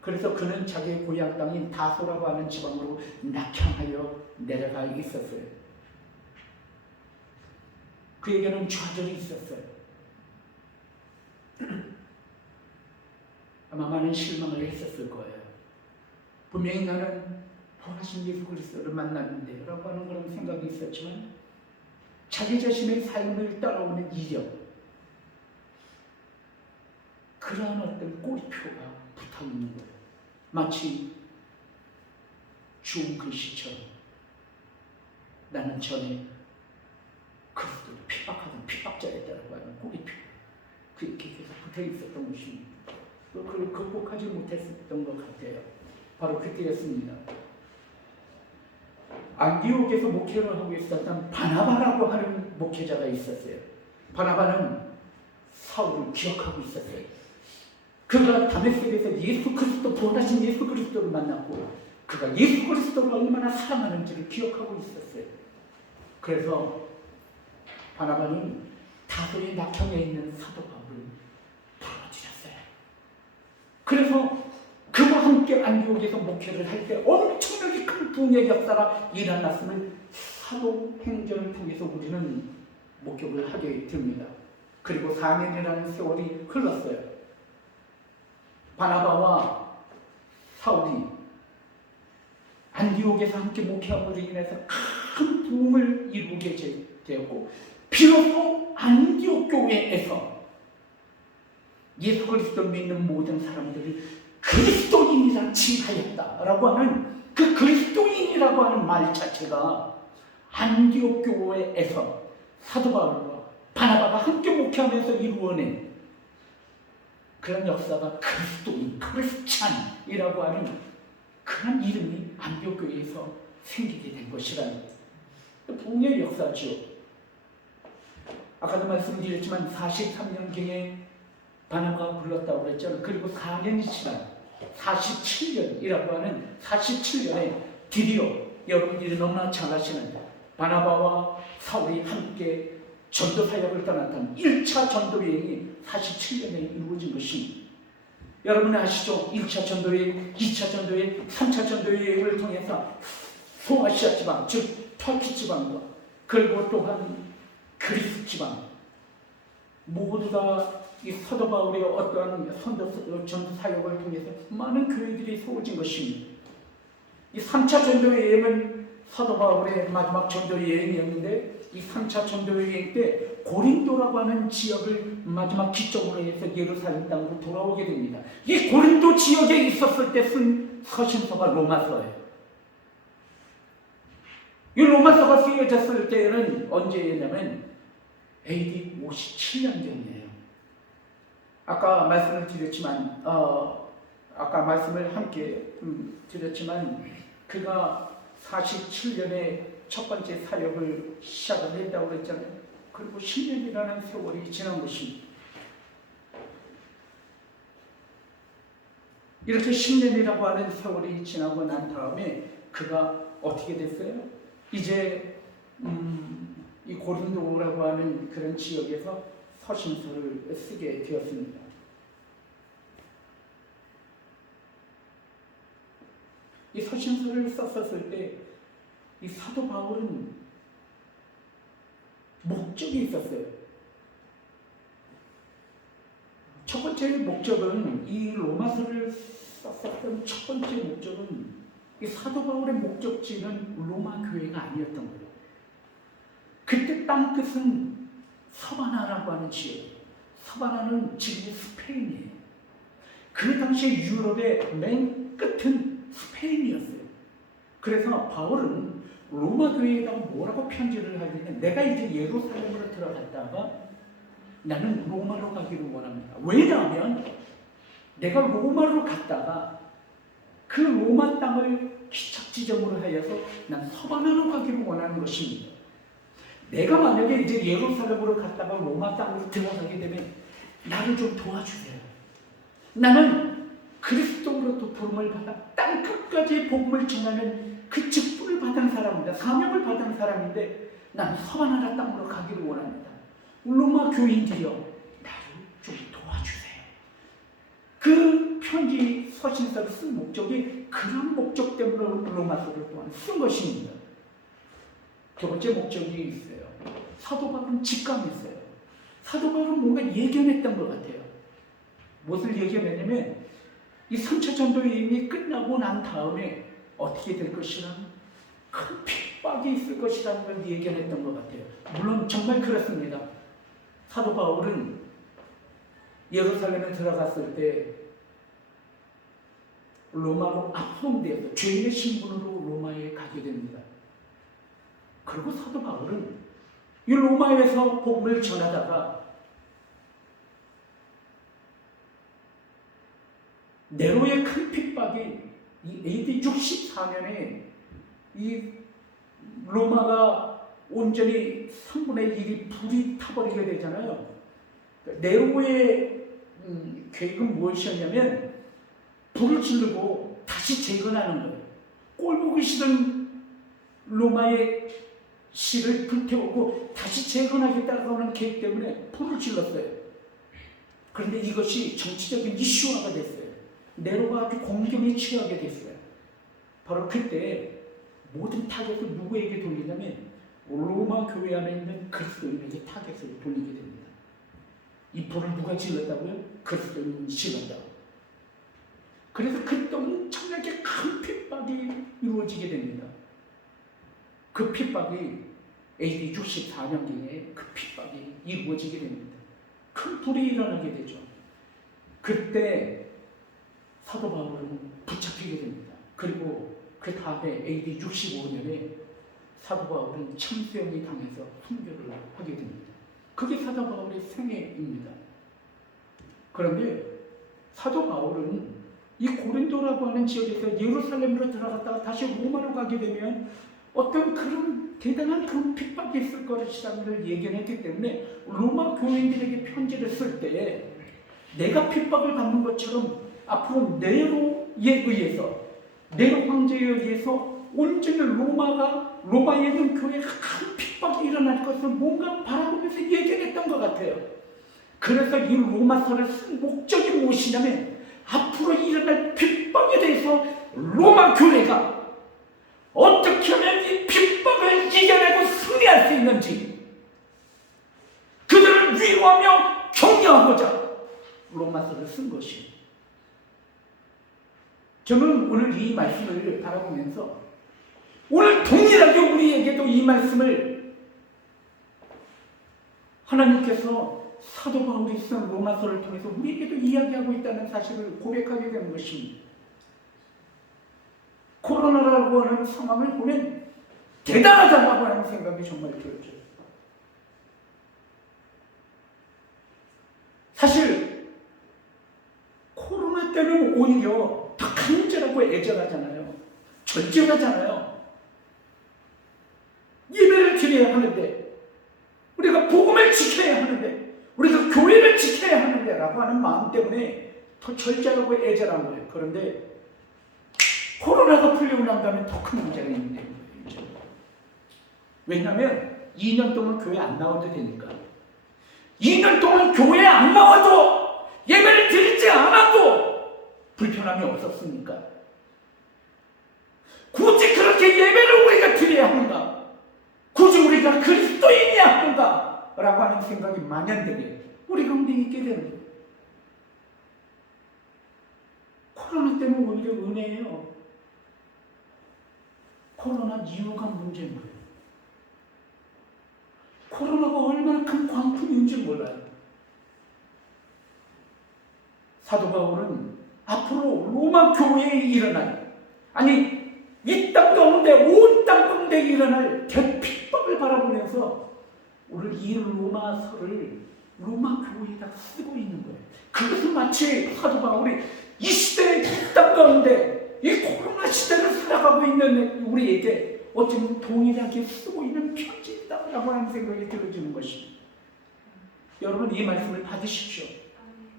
그래서 그는 자기의 고향 땅인 다소라고 하는 지방으로 낙향하여 내려가 있었어요. 그에게는 좌절이 있었어요. 아마 많은 실망을 했었을 거예요. 분명히 나는 부활하신 예수 그리스도를 만났는데 라고 하는 그런 생각이 있었지만 자기 자신의 삶을 따라오는 이력, 그러한 어떤 꼬리표가 붙어있는 거예요. 마치 주운 글씨처럼 나는 전에 그리스도를 핍박하던 핍박자였다고 하는 꼬리표, 그렇게 계속 붙어있었던 것입니다. 그걸 극복하지 못했었던 것 같아요. 바로 그때였습니다. 안디옥에서 목회를 하고 있었던 바나바라고 하는 목회자가 있었어요. 바나바는 사울을 기억하고 있었어요. 그가 다메섹에서 예수 그리스도, 부활하신 예수 그리스도를 만났고 그가 예수 그리스도를 얼마나 사랑하는지를 기억하고 있었어요. 그래서 바나바는 다소의 낙향에 있는 사도 바울을 불러들였어요. 그래서 그와 함께 안디옥에서 목회를 할 때 엄청나게 큰 부흥의 역사가 일어났음을 사도행전을 통해서 우리는 목격을 하게 됩니다. 그리고 4년이라는 세월이 흘렀어요. 바나바와 사울이 안디옥에서 함께 목회함으로 인해서 큰 부흥을 이루게 되었고, 비로소 안디옥 교회에서 예수 그리스도 믿는 모든 사람들을 그리스도인이라 칭하였다라고 하는 그 그리스도인이라고 하는 말 자체가 안디옥 교회에서 사도 바울과 바나바가 함께 목회하면서 이루어낸 그런 역사가 그리스도인, 크리스찬이라고 하는 그런 이름이 안디옥 교회에서 생기게 된 것이라는 복음의 역사죠. 아까도 말씀드렸지만 43년경에 바나바가 불렀다고 그랬죠. 그리고 4년이 지난 47년이라고 하는 47년에 드디어 여러분들이 너무나 잘 아시는 바나바와 사울이 함께 전도 사역을 떠났던 1차 전도 여행이 47년에 이루어진 것입니다. 여러분 아시죠? 1차 전도 여행, 2차 전도 여행, 3차 전도 여행을 통해서 소아시아 지방, 즉 터키 지방과 그리고 또한 그리스 지방 모두 다 이 사도 바울의 어떠한 전도 사역을 통해서 많은 교회들이 세워진 것입니다. 이 3차 전도 여행은 사도 바울의 마지막 전도 여행이었는데 이 3차 전도 여행 때 고린도라고 하는 지역을 마지막 기점으로 해서 예루살렘 땅으로 돌아오게 됩니다. 이 고린도 지역에 있었을 때 쓴 서신서가 로마서예요. 이 로마서가 쓰여졌을 때는 언제였냐면 AD 57년경이에요. 아까 말씀을 드렸지만 아까 말씀을 함께 드렸지만 그가 47년에 첫 번째 사역을 시작을 했다고 했잖아요. 그리고 10년이라는 세월이 지난 것입니다. 이렇게 10년이라고 하는 세월이 지나고 난 다음에 그가 어떻게 됐어요? 이제 이 고린도라고 하는 그런 지역에서 서신서를 쓰게 되었습니다. 이 서신서를 썼었을 때 이 사도 바울은 목적이 있었어요. 첫 번째 목적은 이 로마서를 썼었던 첫 번째 목적은 이 사도 바울의 목적지는 로마 교회가 아니었던 거예요. 그때 땅끝은 서바나라고 하는 지역. 서바나는 지금의 스페인이에요. 그 당시에 유럽의 맨 끝은 스페인이었어요. 그래서 바울은 로마 교회에다가 뭐라고 편지를 하냐면 내가 이제 예루살렘으로 들어갔다가 나는 로마로 가기를 원합니다. 왜냐하면 내가 로마로 갔다가 그 로마 땅을 기착 지점으로 하여서 난 서바나로 가기를 원하는 것입니다. 내가 만약에 이제 예루살렘으로 갔다가 로마 땅으로 들어가게 되면 나를 좀 도와주세요. 나는 그리스도로부터 부름을 받아 땅 끝까지 복음을 전하는 그 직분을 받은 사람입니다. 사명을 받은 사람인데 나는 서바나라 땅으로 가기를 원합니다. 로마 교인들이여 나를 좀 도와주세요. 그 편지 서신서를 쓴 목적이 그런 목적 때문에 로마서를 또한 쓴 것입니다. 두 번째 목적이 있어요. 사도 바울은 직감했어요. 사도 바울은 뭔가 예견했던 것 같아요. 무엇을 예견했냐면 이 3차 전도 여행이 끝나고 난 다음에 어떻게 될 것이라는 큰 핍박이 있을 것이라는 걸 예견했던 것 같아요. 물론 정말 그렇습니다. 사도 바울은 예루살렘에 들어갔을 때 로마로 압송되어서 죄인의 신분으로 로마에 가게 됩니다. 그리고 사도 바울은 이 로마에서 복음을 전하다가 네로의 큰 핍박이 이 AD 64년에 이 로마가 온전히 3분의 1이 불이 타버리게 되잖아요. 네로의 계획은 무엇이었냐면 불을 지르고 다시 재건하는 거예요. 꼴보기 싫은 로마의 시를 불태우고 다시 재건하겠다고 하는 계획 때문에 불을 질렀어요. 그런데 이것이 정치적인 이슈화가 됐어요. 네로가 아주 공경에 취하게 됐어요. 바로 그때 모든 타겟을 누구에게 돌리냐면 로마 교회 안에 있는 그리스도인에게 타겟을 돌리게 됩니다. 이 불을 누가 질렀다고요? 그리스도인이 질렀다고. 그래서 그때 엄청나게 큰 핍박이 이루어지게 됩니다. 그 핍박이 AD 64년경에 그 핍박이 이루어지게 됩니다. 큰 불이 일어나게 되죠. 그때 사도 바울은 붙잡히게 됩니다. 그리고 그 다음에 AD 65년에 사도 바울은 참수형이 당해서 순교를 하게 됩니다. 그게 사도 바울의 생애입니다. 그런데 사도 바울은 이 고린도라고 하는 지역에서 예루살렘으로 들어갔다가 다시 로마로 가게 되면 어떤 그런 대단한 그런 핍박이 있을 것이라는 걸 예견했기 때문에 로마 교인들에게 편지를 쓸 때에 내가 핍박을 받는 것처럼 앞으로 네로에 의해서, 네로 황제에 의해서 온전히 로마에 있는 교회가 큰 핍박이 일어날 것을 뭔가 바라보면서 예견했던 것 같아요. 그래서 이 로마서를 쓴 목적이 무엇이냐면 앞으로 일어날 핍박에 대해서 로마 교회가 어떻게 하면 이 핍박을 이겨내고 승리할 수 있는지 그들을 위로하며 격려하고자 로마서를 쓴 것이에요. 저는 오늘 이 말씀을 바라보면서 오늘 동일하게 우리에게도 이 말씀을 하나님께서 사도 바울이 쓴 로마서를 통해서 우리에게도 이야기하고 있다는 사실을 고백하게 되는 것입니다. 코로나라고 하는 상황을 보면 대단하다고 하는 생각이 정말 들었죠. 사실 코로나 때는 오히려 더 간절하고 애절하잖아요. 절절하잖아요. 예배를 드려야 하는데, 우리가 복음을 지켜야 하는데, 우리가 교회를 지켜야 하는데 라고 하는 마음 때문에 더 절절하고 애절한 거예요. 그런데 코로나가 풀리고 난 다음에 더 큰 문제가 있는 거죠. 왜냐하면 2년 동안 교회 안 나와도 되니까. 2년 동안 교회 안 나와도 예배를 드리지 않아도 불편함이 없었으니까. 굳이 그렇게 예배를 우리가 드려야 하는가? 굳이 우리가 그리스도인이야 하는가? 라고 하는 생각이 만연되게 우리 가운데 있게 되는 거예요. 코로나 때문에 오히려 은혜예요. 코로나 이유가 문제인 거예요. 코로나가 얼마나 큰 광풍인지 몰라요. 사도 바울은 앞으로 로마 교회에 일어날, 아니 이 땅 가운데 온 땅 가운데 일어날 대핍박을 바라보면서 오늘 이 로마서를 로마 교회에다 쓰고 있는 거예요. 그것은 마치 사도 바울이 이 시대의 이 땅 가운데 이 코로나 시대를 살아가고 있는 우리에게 어쩌면 동일하게 쓰고 있는 편지다라고 하는 생각이 들어지는 것입니다. 여러분 이 말씀을 받으십시오.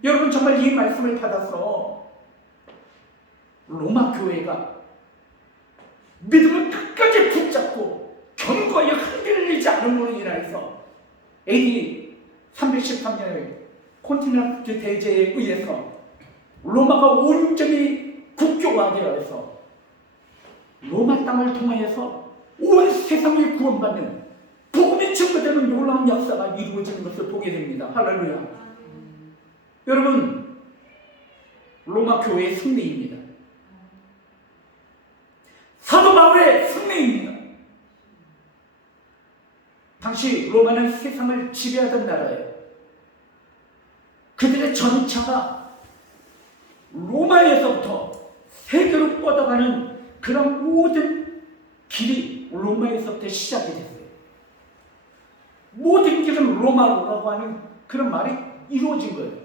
여러분 정말 이 말씀을 받아서 로마 교회가 믿음을 끝까지 붙잡고 견고하게 흔들리지 않음으로 인하여서 AD 313년에 콘티넨탈 대제에 의해서 로마가 온전히 국교화되어서 로마 땅을 통하여서 온 세상을 구원받는 복음이 증거되는 놀라운 역사가 이루어지는 것을 보게 됩니다. 할렐루야. 여러분 로마 교회의 승리입니다. 사도 바울의 승리입니다. 당시 로마는 세상을 지배하던 나라예요. 그들의 전차가 로마에서부터 세계로 뻗어가는 그런 모든 길이 로마에서부터 시작이 됐어요. 모든 길은 로마로라고 하는 그런 말이 이루어진 거예요.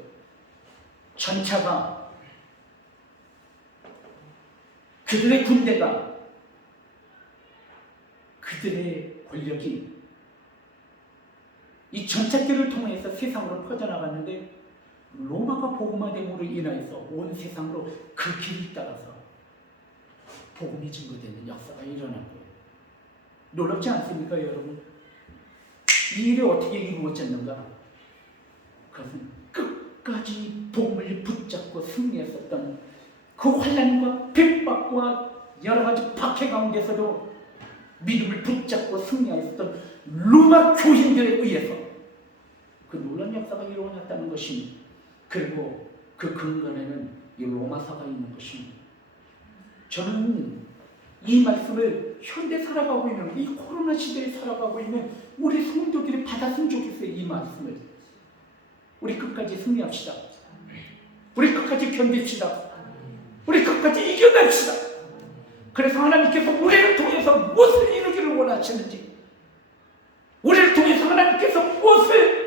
전차가, 그들의 군대가, 그들의 권력이 이 전차길을 통해서 세상으로 퍼져나갔는데 로마가 복음화됨으로 인하여서 온 세상으로 그 길을 따라서 복음이 증거되는 역사가 일어난 거예요. 놀랍지 않습니까, 여러분? 이 일이 어떻게 이루어졌는가? 그것은 끝까지 복음을 붙잡고 승리했었던 그 환난과 핍박과 여러 가지 박해 가운데서도 믿음을 붙잡고 승리하였던 로마 교인들에 의해서 그 놀라운 역사가 일어났다는 것입니다. 그리고 그 근간에는 이 로마서가 있는 것입니다. 저는 이 말씀을 현대 살아가고 있는 이 코로나 시대에 살아가고 있는 우리 성도들이 받았으면 좋겠어요. 이 말씀을 우리 끝까지 승리합시다. 우리 끝까지 견딥시다. 우리 끝까지 이겨냅시다. 그래서 하나님께서 우리를 통해서 무엇을 이루기를 원하시는지, 우리를 통해서 하나님께서 무엇을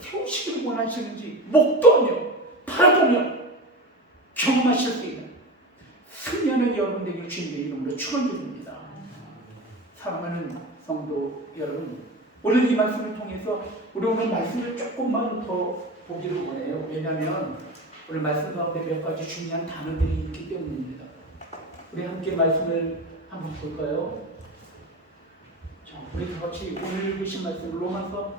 세우시기를 원하시는지 목도하며 바라보며 경험하실 수 있는 승리하는 여러분들에게 주님의 이름으로 축원드립니다. 사랑하는 성도 여러분, 오늘 이 말씀을 통해서 우리 오늘 말씀을 조금만 더 보기를 원해요. 왜냐하면 오늘 말씀 가운데 몇 가지 중요한 단어들이 있기 때문입니다. 우리 함께 말씀을 한번 볼까요? 자, 우리 다 같이 오늘 읽으신 말씀 로마서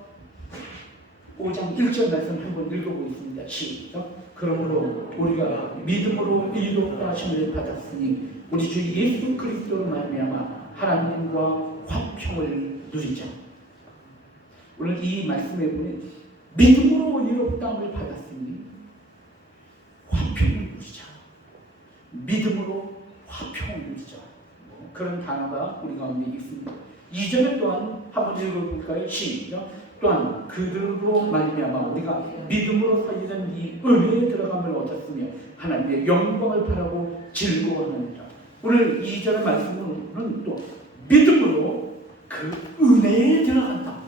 5장 1절 말씀 한번 읽어보겠습니다. 시작. 그러므로 우리가 믿음으로 의롭다 하심을 받았으니 우리 주 예수 그리스도로 말미암아 하나님과 화평을 누리자. 오늘 이 말씀에 보면 믿음으로 의롭다함을 받았으니 화평을 누리자. 믿음으로 화평을 누리자. 그런 단어가 우리 가운데 있습니다. 2절을 또한 한번 읽어볼까요? 시작. 또한 그들로 말미암아 우리가 믿음으로 살리는 이 은혜에 들어감을 얻었으며 하나님의 영광을 바라고 즐거워하느니라. 오늘 2절의 말씀은 또 믿음으로 그 은혜에 들어간다.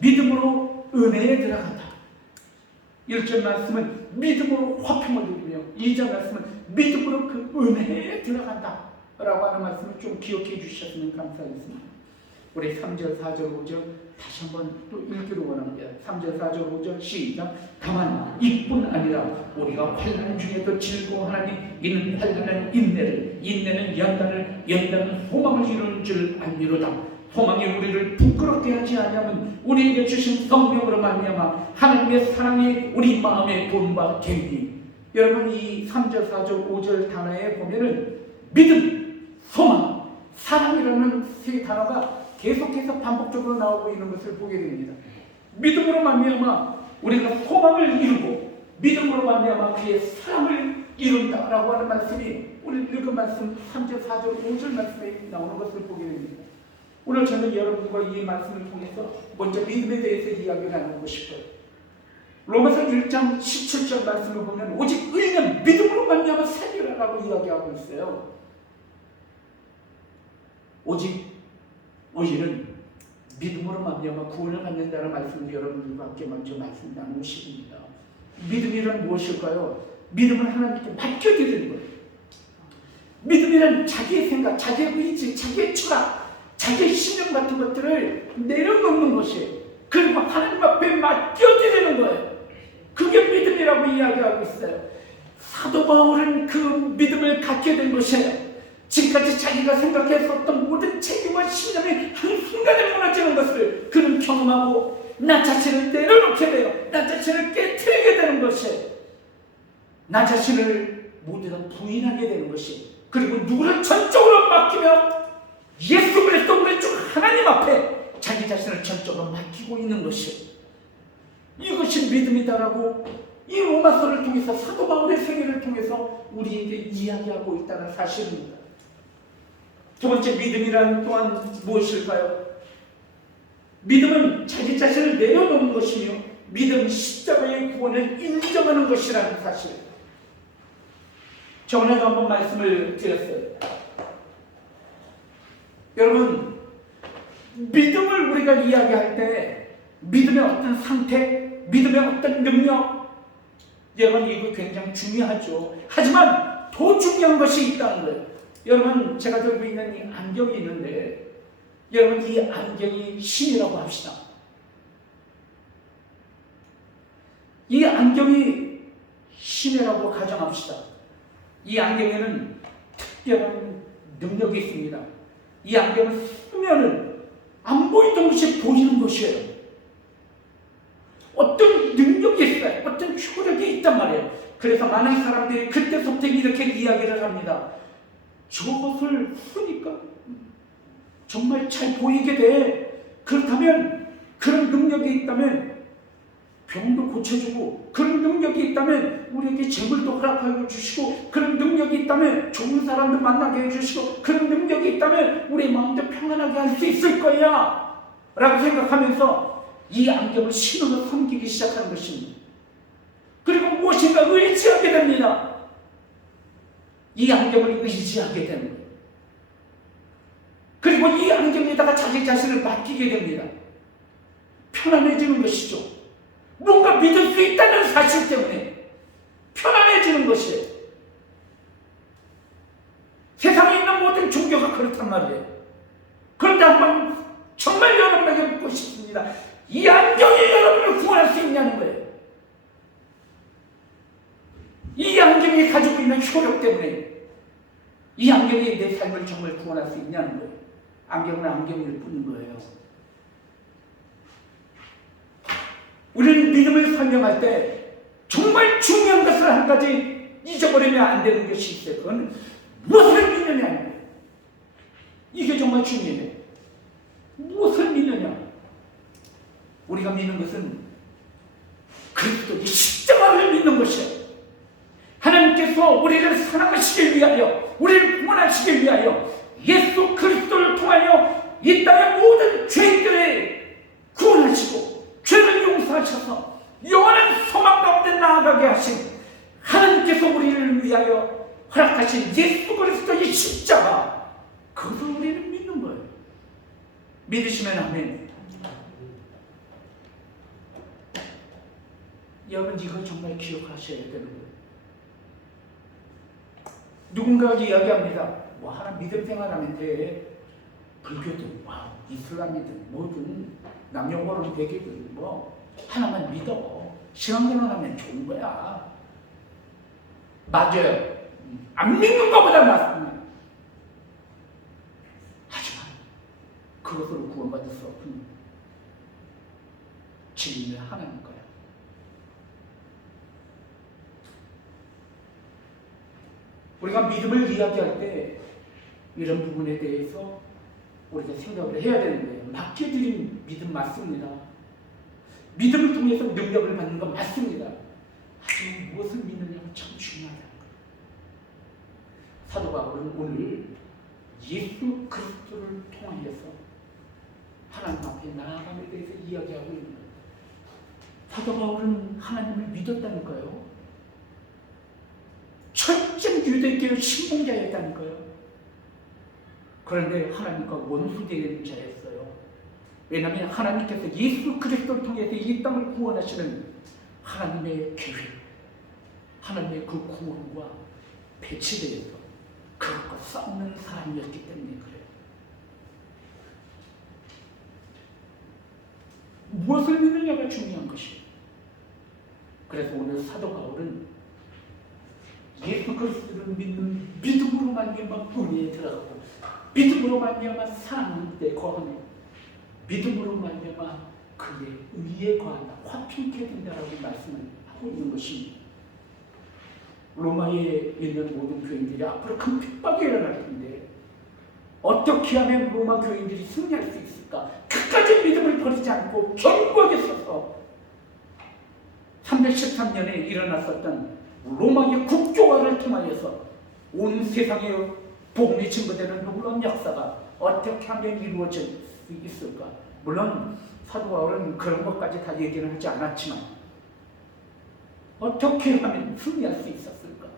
믿음으로 은혜에 들어간다. 1절 말씀은 믿음으로 화평을 누리며 2절 말씀은 믿음으로 그 은혜에 들어간다 라고 하는 말씀을 좀 기억해 주셨으면 감사하겠습니다. 우리 3절, 4절, 5절 다시 한번 또 읽기로 원합니다. 3절, 4절, 5절 시작. 다만 이뿐 아니라 우리가 환난 중에도 즐거워하니 이는 환난은 인내를, 인내는 연단을, 연단은 소망을 이루는 줄 알미로다. 소망이 우리를 부끄럽게 하지 아니하면 우리에게 주신 성령으로 말미암아 하나님의 사랑이 우리 마음에 본바 되니. 여러분 이 3절, 4절, 5절 단어에 보면은 믿음, 소망, 사랑이라는 세 단어가 계속해서 반복적으로 나오고 있는 것을 보게 됩니다. 믿음으로 말미암아 우리가 소망을 이루고 믿음으로 말미암아 그의 사랑을 이룬다라고 하는 말씀이 오늘 읽은 말씀 3절, 4절, 5절 말씀에 나오는 것을 보게 됩니다. 오늘 저는 여러분과 이 말씀을 통해서 먼저 믿음에 대해서 이야기를 나누고 싶어요. 로마서 1장 17절 말씀을 보면 오직 의인은 믿음으로 말미암아 살리라라고 이야기하고 있어요. 오직 의인은 믿음으로 말미암아 구원을 받는다는 말씀을 여러분들과 함께 먼저 말씀 나누고 싶습니다. 믿음이란 무엇일까요? 믿음은 하나님께 맡겨드리는 거예요. 믿음이란 자기의 생각, 자기의 의지, 자기의 철학, 자기의 신념 같은 것들을 내려놓는 것이에요. 그리고 하나님 앞에 맡겨드리는 거예요. 그게 믿음이라고 이야기하고 있어요. 사도 바울은 그 믿음을 갖게 된 것이에요. 지금까지 자기가 생각했었던 모든 책임과 신념이 한순간에 무너지는 것을 그는 경험하고 나 자신을 내려놓게 돼요. 나 자신을 깨트리게 되는 것이에요. 나 자신을 모두 다 부인하게 되는 것이, 그리고 누구를 전적으로 맡기며 예수 그리스도 우리 주 하나님 앞에 자기 자신을 전적으로 맡기고 있는 것이, 이것이 믿음이다라고 이 로마서를 통해서 사도 바울의 생애를 통해서 우리에게 이야기하고 있다는 사실입니다. 두 번째 믿음이란 또한 무엇일까요? 믿음은 자기 자신을 내려놓는 것이며 믿음은 십자가의 구원을 인정하는 것이라는 사실. 전에도 한번 말씀을 드렸어요. 여러분, 믿음을 우리가 이야기할 때 믿음의 어떤 상태, 믿음의 어떤 능력, 여러분 이거 굉장히 중요하죠. 하지만 더 중요한 것이 있다는 거예요. 여러분 제가 들고 있는 이 안경이 있는데, 여러분 이 안경이 신이라고 합시다. 이 안경이 신이라고 가정합시다. 이 안경에는 특별한 능력이 있습니다. 이 안경을 쓰면은 안 보이던 것이 보이는 것이에요. 어떤 능력이 있어요. 어떤 효력이 있단 말이에요. 그래서 많은 사람들이 그때부터 이렇게 이야기를 합니다. 저것을 쓰니까 정말 잘 보이게 돼. 그렇다면, 그런 능력이 있다면 병도 고쳐주고, 그런 능력이 있다면 우리에게 재물도 허락하여 주시고, 그런 능력이 있다면 좋은 사람들 만나게 해주시고, 그런 능력이 있다면 우리 마음도 평안하게 할 수 있을 거야 라고 생각하면서 이 안경을 신으로 섬기기 시작하는 것입니다. 무엇인가 의지하게 됩니다. 이 안경을 의지하게 되는 거예요. 그리고 이 안경에다가 자기 자신을 맡기게 됩니다. 편안해지는 것이죠. 뭔가 믿을 수 있다는 사실 때문에 편안해지는 것이에요. 세상에 있는 모든 종교가 그렇단 말이에요. 그런데 한번 정말 여러분에게 묻고 싶습니다. 이 안경이 여러분을 구원할 수 있냐는 거예요. 이 안경이 가지고 있는 효력 때문에 이 안경이 내 삶을 정말 구원할 수 있냐는 거예요. 안경은 안경일 뿐인 거예요. 우리는 믿음을 설명할 때 정말 중요한 것을 한 가지 잊어버리면 안 되는 것이 있어요. 그건 무엇을 믿느냐는 거예요. 이게 정말 중요해요. 무엇을 믿느냐? 우리가 믿는 것은 그리스도의 십자가를 믿는 것이에요. 하나님께서 우리를 사랑하시기 위하여, 우리를 구원하시기 위하여 예수 그리스도를 통하여 이 땅의 모든 죄인들을 구원하시고 죄를 용서하셔서 영원한 소망 가운데 나아가게 하신 하나님께서 우리를 위하여 허락하신 예수 그리스도의 십자가, 그것을 우리는 믿는 거예요. 믿으시면 아멘. 여러분, 이거 정말 기억하셔야 되는 거예요. 누군가가 이야기합니다. 뭐 하나 믿음 생활하면 돼. 불교든 이슬람이든 뭐든 남녀고론 되기든 뭐 하나만 믿어. 신앙생활하면 좋은 거야. 맞아요. 안 믿는 것보다 낫습니다. 하지만 그것으로 구원받을 수 없는 진리는 하나님 거야. 우리가 믿음을 이야기할 때 이런 부분에 대해서 우리가 생각을 해야 되는 거예요. 맡겨드린 믿음 맞습니다. 믿음을 통해서 능력을 받는 건 맞습니다. 하지만 무엇을 믿느냐가 참 중요하다는 거예요. 사도 바울은 오늘 예수 그리스도를 통하여서 하나님 앞에 나아감에 대해서 이야기하고 있는 거예요. 사도 바울은 하나님을 믿었다니까요. 철저히 유대교의 신봉자였다니까요. 그런데 하나님과 원수되는 자였어요. 왜냐하면 하나님께서 예수 그리스도를 통해서 이 땅을 구원하시는 하나님의 계획, 하나님의 그 구원과 배치되어서 그것과 싸우는 사람이었기 때문에 그래요. 무엇을 믿느냐가 중요한 것이에요. 그래서 오늘 사도 바울은 예수 그리스도를 믿는 믿음으로 말미암아 은혜에 들어가고, 믿음으로 말미암아 사랑에 거하며, 믿음으로 말미암아 그의 의에 거한다, 화평케 된다라고 말씀을 하고 있는 것입니다. 로마에 있는 모든 교인들이 앞으로 큰 핍박이 일어날 텐데 어떻게 하면 로마 교인들이 승리할 수 있을까? 끝까지 믿음을 버리지 않고 견고하게 서서 313년에 일어났었던 로마의 국교화를 통하여서 온 세상에 복음이 증거되는 놀라운 역사가 어떻게 하면 이루어질 수 있을까? 물론 사도 바울은 그런 것까지 다 얘기는 하지 않았지만 어떻게 하면 승리할 수 있었을까?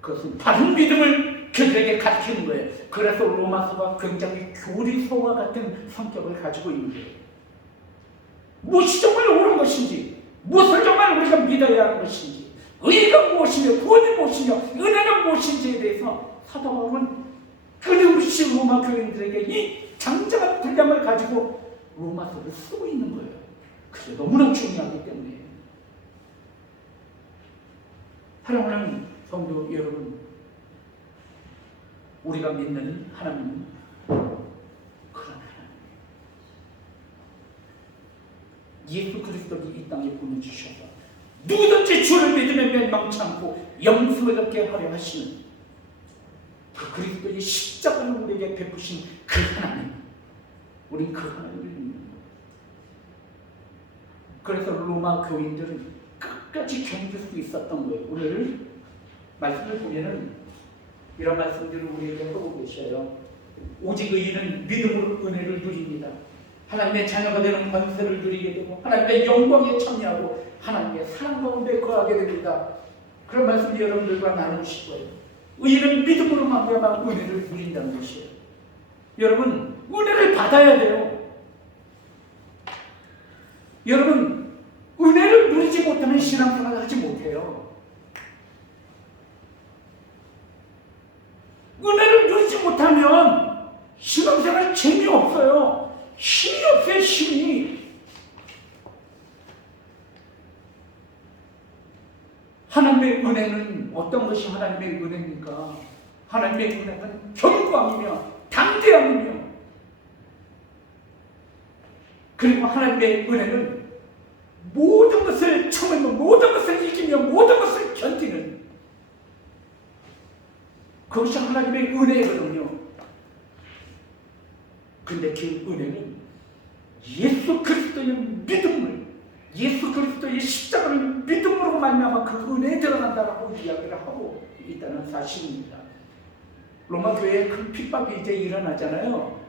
그것은 다른 믿음을 그들에게 가르치는 거예요. 그래서 로마서가 굉장히 교리서와 같은 성격을 가지고 있는 거예요. 무엇이 정말 옳은 것인지, 무엇을 정말 우리가 믿어야 하는 것인지, 의가 무엇이며 구원이 무엇이며 은혜가 무엇인지에 대해서 사도 바울은 끊임없이 로마 교인들에게 이 장장한 분량을 가지고 로마서를 쓰고 있는 거예요. 그게 너무나 중요하기 때문에. 사랑하는 성도 여러분, 우리가 믿는 하나님은 그런 하나님, 예수 그리스도를 이 땅에 보내주셔서 누구든지 주를 믿으면 멸망치 않고 영생을 얻게 하려 하시는 그 그리스도의 십자가를 우리에게 베푸신 그 하나님, 우린 그 하나님을 믿는 거예요. 그래서 로마 교인들은 끝까지 견딜 수 있었던 거예요. 오늘 말씀을 보면은 이런 말씀들을 우리에게 하고 계셔요. 오직 의인은 믿음으로 은혜를 누립니다. 하나님의 자녀가 되는 권세를 누리게 되고 하나님의 영광에 참여하고 하나님의 사랑 가운데 거하게 됩니다. 그런 말씀 여러분들과 나누실 거예요. 의인은 믿음으로 말미암아 은혜를 누린다는 것이에요. 여러분, 은혜를 받아야 돼요. 여러분, 은혜를 누리지 못하면 신앙생활을 하지 못해요. 은혜를 누리지 못하면 신앙생활 재미없어요. 힘이 없어요, 힘이. 하나님의 은혜는 어떤 것이 하나님의 은혜입니까? 하나님의 은혜는 견고함이며 담대함이며, 그리고 하나님의 은혜는 모든 것을 참으며 모든 것을 이기며 모든 것을 견디는, 그것이 하나님의 은혜거든요. 근데 그 은혜는 예수 그리스도의 믿음을, 예수 그리스도의 십자가를 믿음으로 말미암아 그 은혜에 들어간다라고 이야기를 하고 있다는 사실입니다. 로마 교회에 큰 핍박이 이제 일어나잖아요.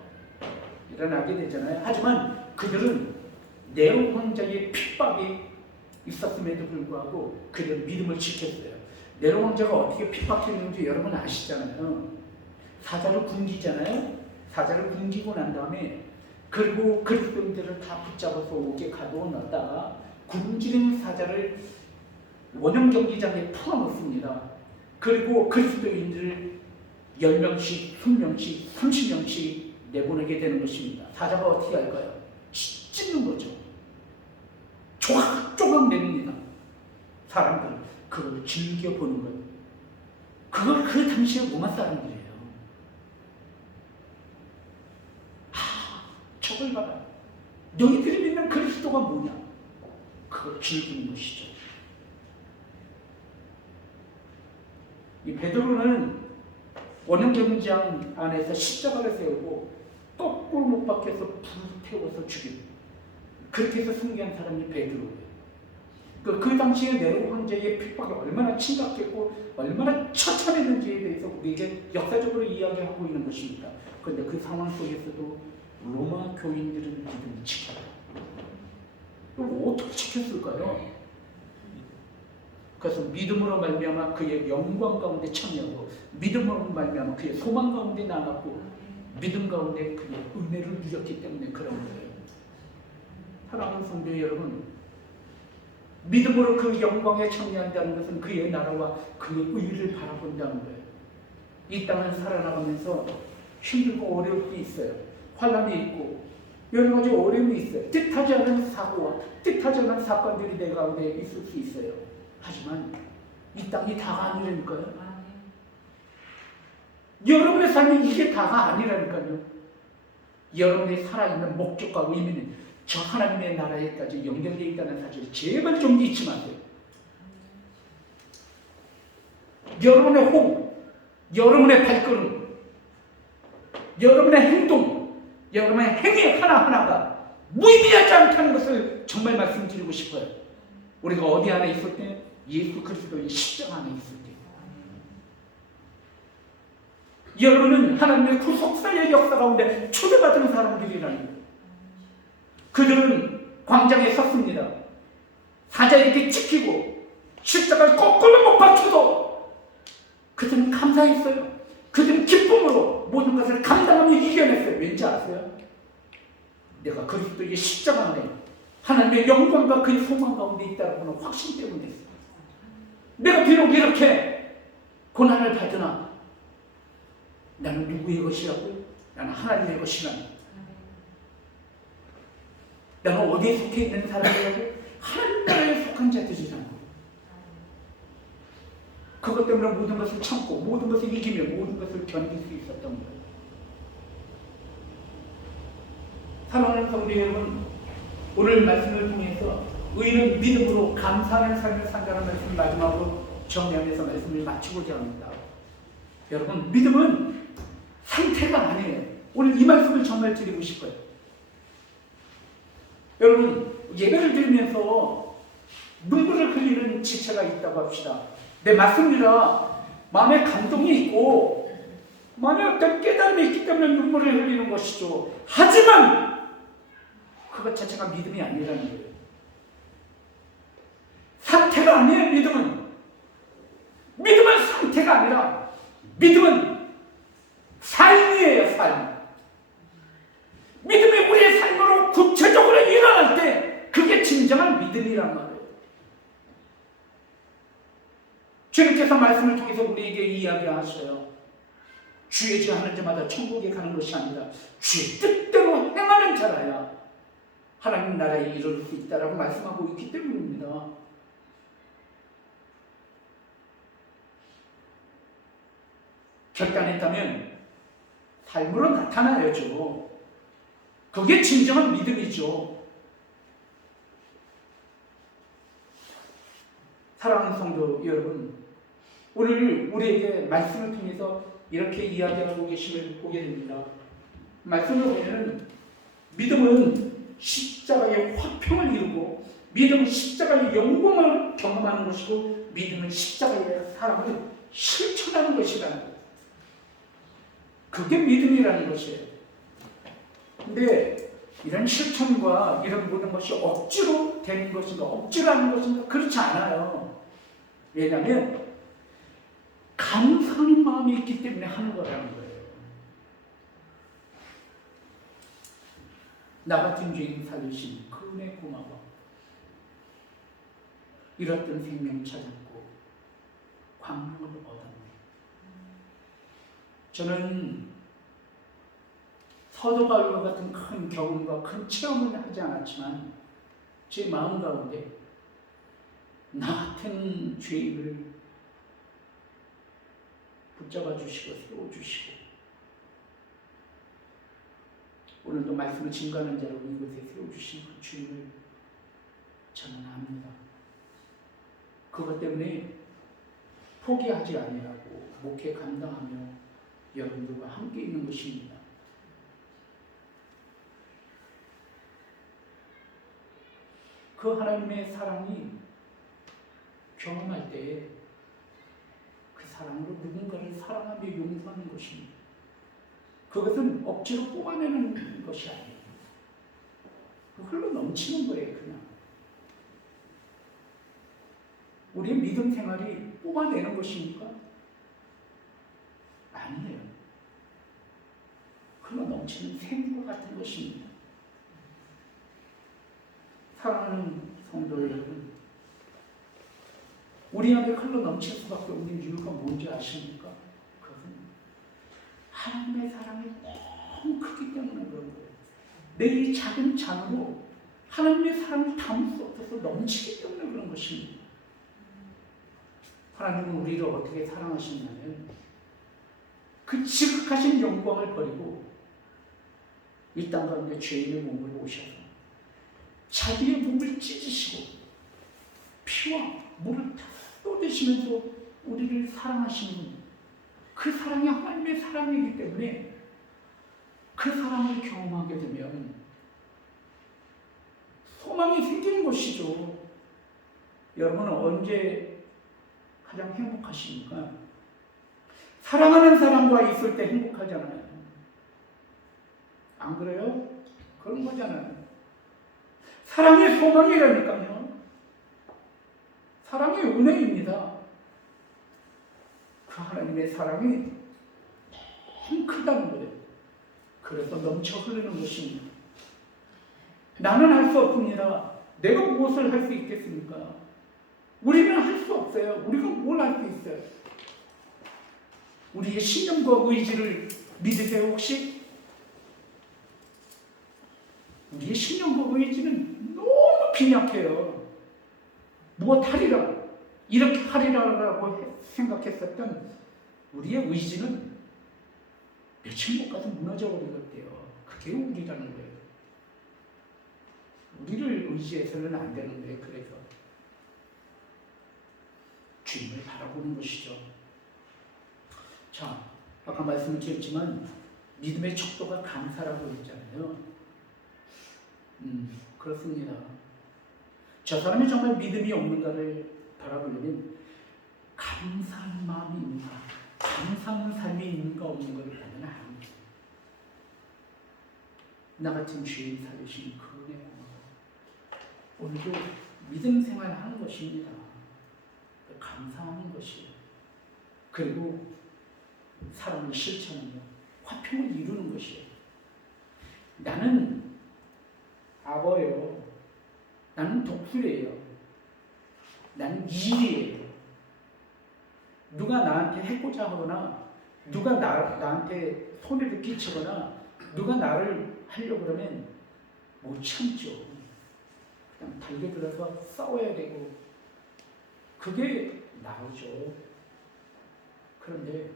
일어나게 되잖아요. 하지만 그들은 네로 황제의 핍박이 있었음에도 불구하고 그들은 믿음을 지켰어요. 네로 황제가 어떻게 핍박했는지 여러분 아시잖아요. 사자를 굶기잖아요. 사자를 굶기고 난 다음에 그리고 그리스도인들을 다 붙잡아서 옥에 가둬놨다가 굶주린 사자를 원형 경기장에 풀어놓습니다. 그리고 그리스도인들 10명씩, 20명씩, 30명씩 내보내게 되는 것입니다. 사자가 어떻게 할까요? 찢는 거죠. 조각조각 냅니다. 사람들 그걸 즐겨보는 거예요. 그걸 그 당시에 로마 사람들이에요. 저걸 봐라. 너희들이 믿는 그리스도가 뭐냐? 그걸 즐기는 것이죠. 이 베드로는 원형 경기장 안에서 십자가를 세우고 거꾸로 못 박혀서 불을 태워서 죽입니다. 그렇게 해서 승리한 사람이 베드로예요. 그 당시에 네로 황제의 핍박이 얼마나 심각했고 얼마나 처참했는지에 대해서 우리에게 역사적으로 이야기하고 있는 것입니다. 그런데 그 상황 속에서도 로마 교인들은 믿음을 지켜요. 그럼 어떻게 지켰을까요? 그래서 믿음으로 말미암아 그의 영광 가운데 참여하고 믿음으로 말미암아 그의 소망 가운데 나갔고 믿음 가운데 그의 은혜를 누렸기 때문에 그런 거예요. 사랑하는 성도 여러분, 믿음으로 그 영광에 참여한다는 것은 그의 나라와 그의 의를 바라본다는 거예요. 이 땅을 살아나가면서 힘들고 어려울 게 있어요. 환란이 있고 여러 가지 어려움이 있어요. 뜻하지 않은 사고와 뜻하지 않은 사건들이 내 가운데 있을 수 있어요. 하지만 이 땅이 다가 아니라니까요. 여러분의 삶이 이게 다가 아니라니까요. 여러분의 살아있는 목적과 의미는 저 하나님의 나라에까지 연결되어 있다는 사실 제발 좀 잊지 마세요. 여러분의 호흡, 여러분의 발걸음, 여러분의 행동, 여러분의 행위 하나하나가 무의미하지 않다는 것을 정말 말씀드리고 싶어요. 우리가 어디 안에 있을 때? 예수 그리스도의 십자가 안에 있을 때. 여러분은 하나님의 구속사의 역사 가운데 초대받은 사람들이라는 거예요. 그들은 광장에 섰습니다. 사자에게 찍히고 십자가를 거꾸로 못 박혀도 그들은 감사했어요. 그들은 기쁨으로 모든 것을 감당하며 이겨냈어요. 왠지 아세요? 내가 그리스도의 십자가 안에 하나님의 영광과 그의 소망 가운데 있다는 확신 때문에 했어요. 내가 비록 이렇게 고난을 받으나 나는 누구의 것이라고? 나는 하나님의 것이라고. 나는 어디에 속해 있는 사람이라고? 하나님 나라에 속한 자들이라고. 그것 때문에 모든 것을 참고 모든 것을 이기며 모든 것을 견딜 수 있었던 거예요. 사랑하는 성도 여러분, 오늘 말씀을 통해서 의인은 믿음으로 감사하는 삶을 산다는 말씀을 마지막으로 정리하면서 말씀을 마치고자 합니다. 여러분, 믿음은 상태가 아니에요. 오늘 이 말씀을 정말 드리고 싶어요. 여러분, 예배를 드리면서 눈물을 흘리는 지체가 있다고 합시다. 네, 맞습니다. 마음에 감동이 있고 마음에 어떤 깨달음이 있기 때문에 눈물을 흘리는 것이죠. 하지만 그것 자체가 믿음이 아니라는 거예요. 상태가 아니에요. 믿음은 상태가 아니라 믿음은 삶이에요. 삶. 믿음이 우리의 삶으로 구체적으로 일어날 때 그게 진정한 믿음이란 말이에요. 주님께서 말씀을 통해서 우리에게 이야기하셔요. 주의 지 하는 자마다 천국에 가는 것이 아니라 주의 뜻대로 행하는 자라야 하나님 나라에 이룰 수 있다라고 말씀하고 있기 때문입니다. 결단했다면 삶으로 나타나야죠. 그게 진정한 믿음이죠. 사랑하는 성도 여러분, 오늘 우리에게 말씀을 통해서 이렇게 이야기하고 계심을 보게 됩니다. 말씀을 보면 믿음은 십자가의 화평을 이루고 믿음은 십자가의 영광을 경험하는 것이고 믿음은 십자가의 사랑을 실천하는 것이라는 거예요. 그게 믿음이라는 것이에요. 근데 이런 실천과 이런 모든 것이 억지로 되는 것인가 억지로 하는 것인가 그렇지 않아요. 왜냐하면 감사하는 마음이 있기 때문에 하는 거라는 거예요. 나 같은 죄인 살리신 그 은혜 고마워. 잃었던 생명 찾았고 광명을 얻었네. 저는 사도 바울과 같은 큰 경험과 큰 체험은 하지 않았지만 제 마음 가운데 나 같은 죄인을 붙잡아 주시고 세워주시고 오늘도 말씀을 증거하는 자로 이곳에 세워주신 그 주님을 저는 압니다. 그것 때문에 포기하지 아니하고 목회 감당하며 여러분들과 함께 있는 것입니다. 그 하나님의 사랑이 경험할 때 그 사랑으로 누군가를 사랑하며 용서하는 것입니다. 그것은 억지로 뽑아내는 것이 아니에요. 흘러 넘치는 거예요. 그냥 우리의 믿음 생활이 뽑아내는 것입니까? 아니에요. 흘러 넘치는 샘과 같은 것입니다. 사랑하는 성도 여러분, 우리 안에 흘러 넘칠 수밖에 없는 이유가 뭔지 아십니까? 그것은 하나님의 사랑이 너무 크기 때문에 그런 거예요. 내 이 작은 잔으로 하나님의 사랑을 담을 수 없어서 넘치기 때문에 그런 것입니다. 하나님은 우리를 어떻게 사랑하시냐면 그 지극하신 영광을 버리고 이 땅 가운데 죄인의 몸을 오셔서 자기의 몸을 찢으시고 피와 물을 다 쏟으시면서 우리를 사랑하시는 그 사랑이 하나님의 사랑이기 때문에 그 사랑을 경험하게 되면 소망이 생기는 것이죠. 여러분은 언제 가장 행복하십니까? 사랑하는 사람과 있을 때 행복하잖아요. 안 그래요? 그런 거잖아요. 사랑의 소망이라니까요. 사랑의 은혜입니다. 그 하나님의 사랑이 너무 크다는 거예요. 그래서 넘쳐 흐르는 것입니다. 나는 할 수 없습니다. 내가 무엇을 할 수 있겠습니까? 우리는 할 수 없어요. 우리가 뭘 할 수 있어요? 우리의 신념과 의지를 믿으세요 혹시? 우리의 신념과 의지는 너무 빈약해요. 무엇하리라 이렇게 하리라라고 생각했었던 우리의 의지는 며칠 못 가서 무너져 버리겠대요. 그게 우리라는 거예요. 우리를 의지해서는 안 되는데 그래서 주님을 바라보는 것이죠. 자, 아까 말씀을 드렸지만 믿음의 척도가 감사라고 했잖아요. 그렇습니다. 저 사람이 정말 믿음이 없는가를 바라보려면 감사한 마음이 있는가, 감사하는 삶이 있는가 없는가를 보면 압니다. 나 같은 죄인 살리신 그 은혜 오늘도 믿음 생활하는 것입니다. 감사하는 것이에요. 그리고 사랑을 실천하며 화평을 이루는 것이에요. 나는 아버예요. 나는 독수리예요. 나는 일이에요. 누가 나한테 해코자 하거나 누가 나한테 손해를 끼치거나 누가 나를 하려고 그러면 못 참죠. 그냥 달려들어서 싸워야 되고 그게 나오죠. 그런데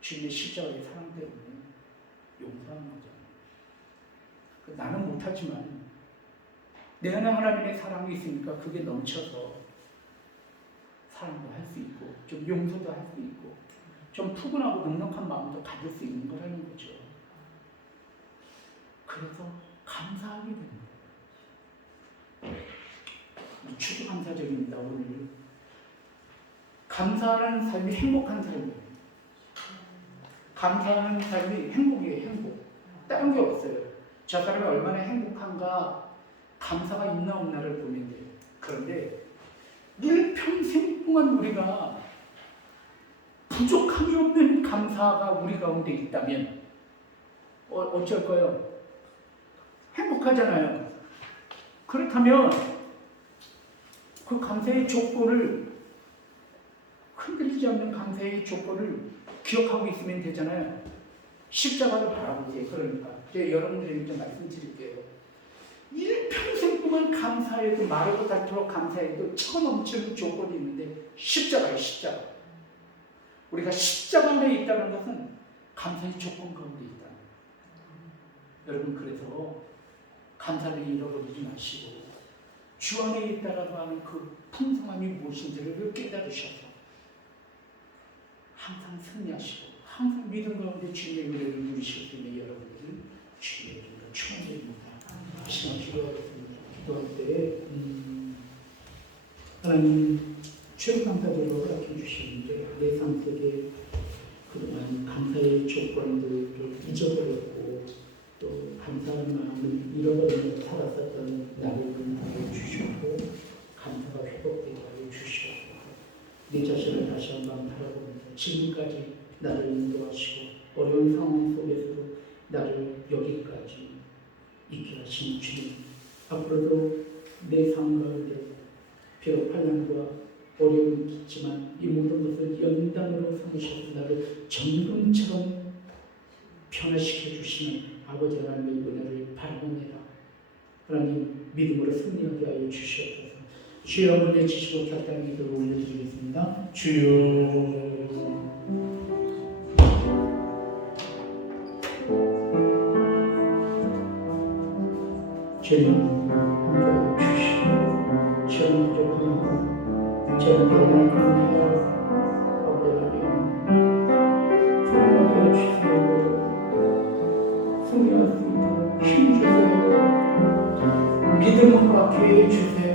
주님의 십자가의 사랑 때문에 용서하는 거잖아요. 나는 못하지만 내 안에 하나님의 사랑이 있으니까 그게 넘쳐서 사랑도 할 수 있고 좀 용서도 할 수 있고 좀 푸근하고 넉넉한 마음도 가질 수 있는 거라는 거죠. 그래서 감사하게 되는 거예요. 추수감사절입니다. 오늘 감사하는 삶이 행복한 삶이에요. 감사하는 삶이 행복이에요. 행복. 다른 게 없어요. 저 사람이 얼마나 행복한가 감사가 있나 없나를 보면 돼요. 그런데 일평생 동안 우리가 부족함이 없는 감사가 우리 가운데 있다면 어쩔 거예요? 행복하잖아요. 그렇다면 그 감사의 조건을 흔들리지 않는 감사의 조건을 기억하고 있으면 되잖아요. 십자가를 바라보세요. 그러니까 제가 여러분들에게 좀 말씀드릴게요. 일평생 동안 감사해도 마르고 닳도록 감사해도 쳐 넘치는 조건이 있는데 십자가예요. 십자가. 우리가 십자가 안에 있다는 것은 감사의 조건 가운데 있다. 여러분 그래서 감사를 잃어버리지 마시고 주 안에 있다라고 하는 그 풍성함이 무엇인지를 깨달으셔서 항상 승리하시고 항상 믿음 가운데 주님의 은혜를 누리실 수 있는 여러분들 주님의 이름으로 축원드립니다. 시간 기도하겠습니다. 기도할 때 하나님 최고감사절로 아껴주시는데 내 삶 속에 그동안 감사의 조건들을 잊어버렸고 또 감사하는 마음을 잃어버리며 살았었던 나를 인도해 주시고 감사가 회복되게 하여 주시옵소서. 내 자신을 다시 한번 바라보면서 지금까지 나를 인도하시고 어려운 상황 속에서도 나를 여기까지 있게 하신 주님, 앞으로도 내 삶 가운데 비록 환난과 어려움이 있지만 이 모든 것을 연단으로 삼으셔서 나를 정금처럼 변화시켜 주시는 아버지 하나님의 은혜를 바라봅니다. 하나님 믿음으로 승리하게 하여 주시옵소서. 주여 한번 외치시고 곁땅에 기도를 올려드리겠습니다. 주여 주님 함께 주시고 주님 부족합니다. 저는 대단합니다. 아버지 하나님 승리할 수 있도록 힘주세요. 믿음을 허락해 주세요.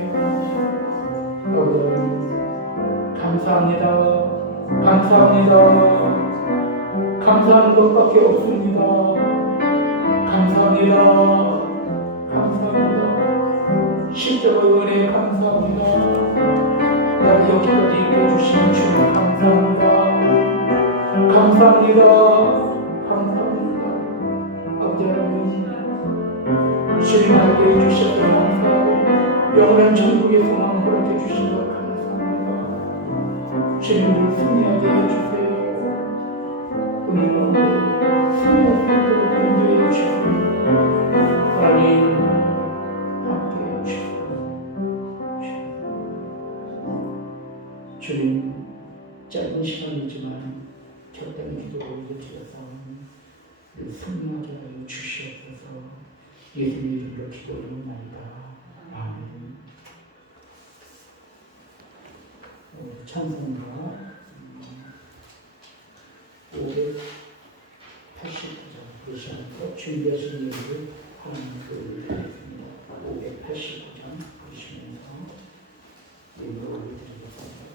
아버지 감사합니다. 감사합니다. 감사하는 것밖에 없습니다. 감사합니다. 감사합니다. 십자가의 은혜 감사합니다. 나를 여기까지 이끌어주신 주님 감사합니다. 감사합니다. 감사합니다. 아버지 하나님 주님 알게 해주셔서 감사하고 영원한 천국의 소망을 허락해 주신 것 감사합니다. 주님을 승리하게 해주세요. 오늘 가운데 승리할 수 있도록 인도해 주시고 하나님 함께 해주시고 주님 짧은 시간이지만 적당히 기도를 올려드려서 승리하게 하여 주시옵소서. 예수님의 이름으로 기도드립니다. 아멘. 찬송가 589장 다시 한번 준비하신 예를 하나님께 올려드리겠습니다. 589장 보시면서 예를 올려드리겠습니다.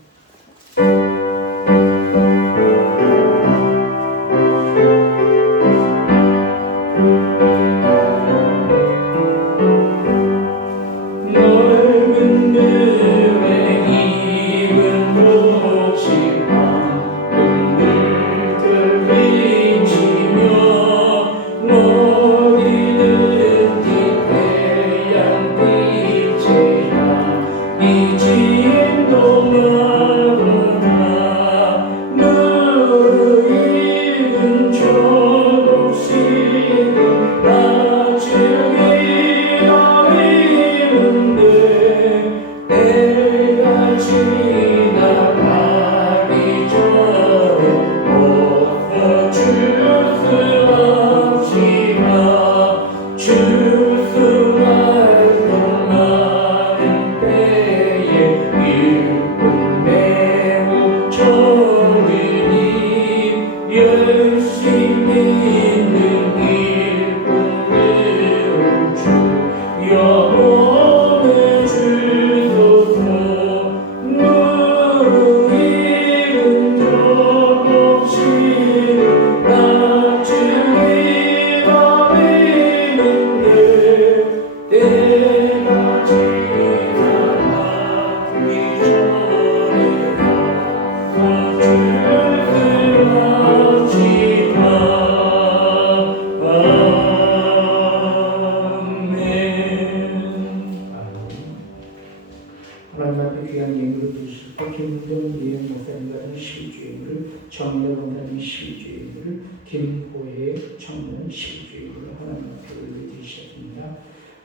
오늘 김보혜 청년 10주일을 하나님 앞에 올려드리셨습니다.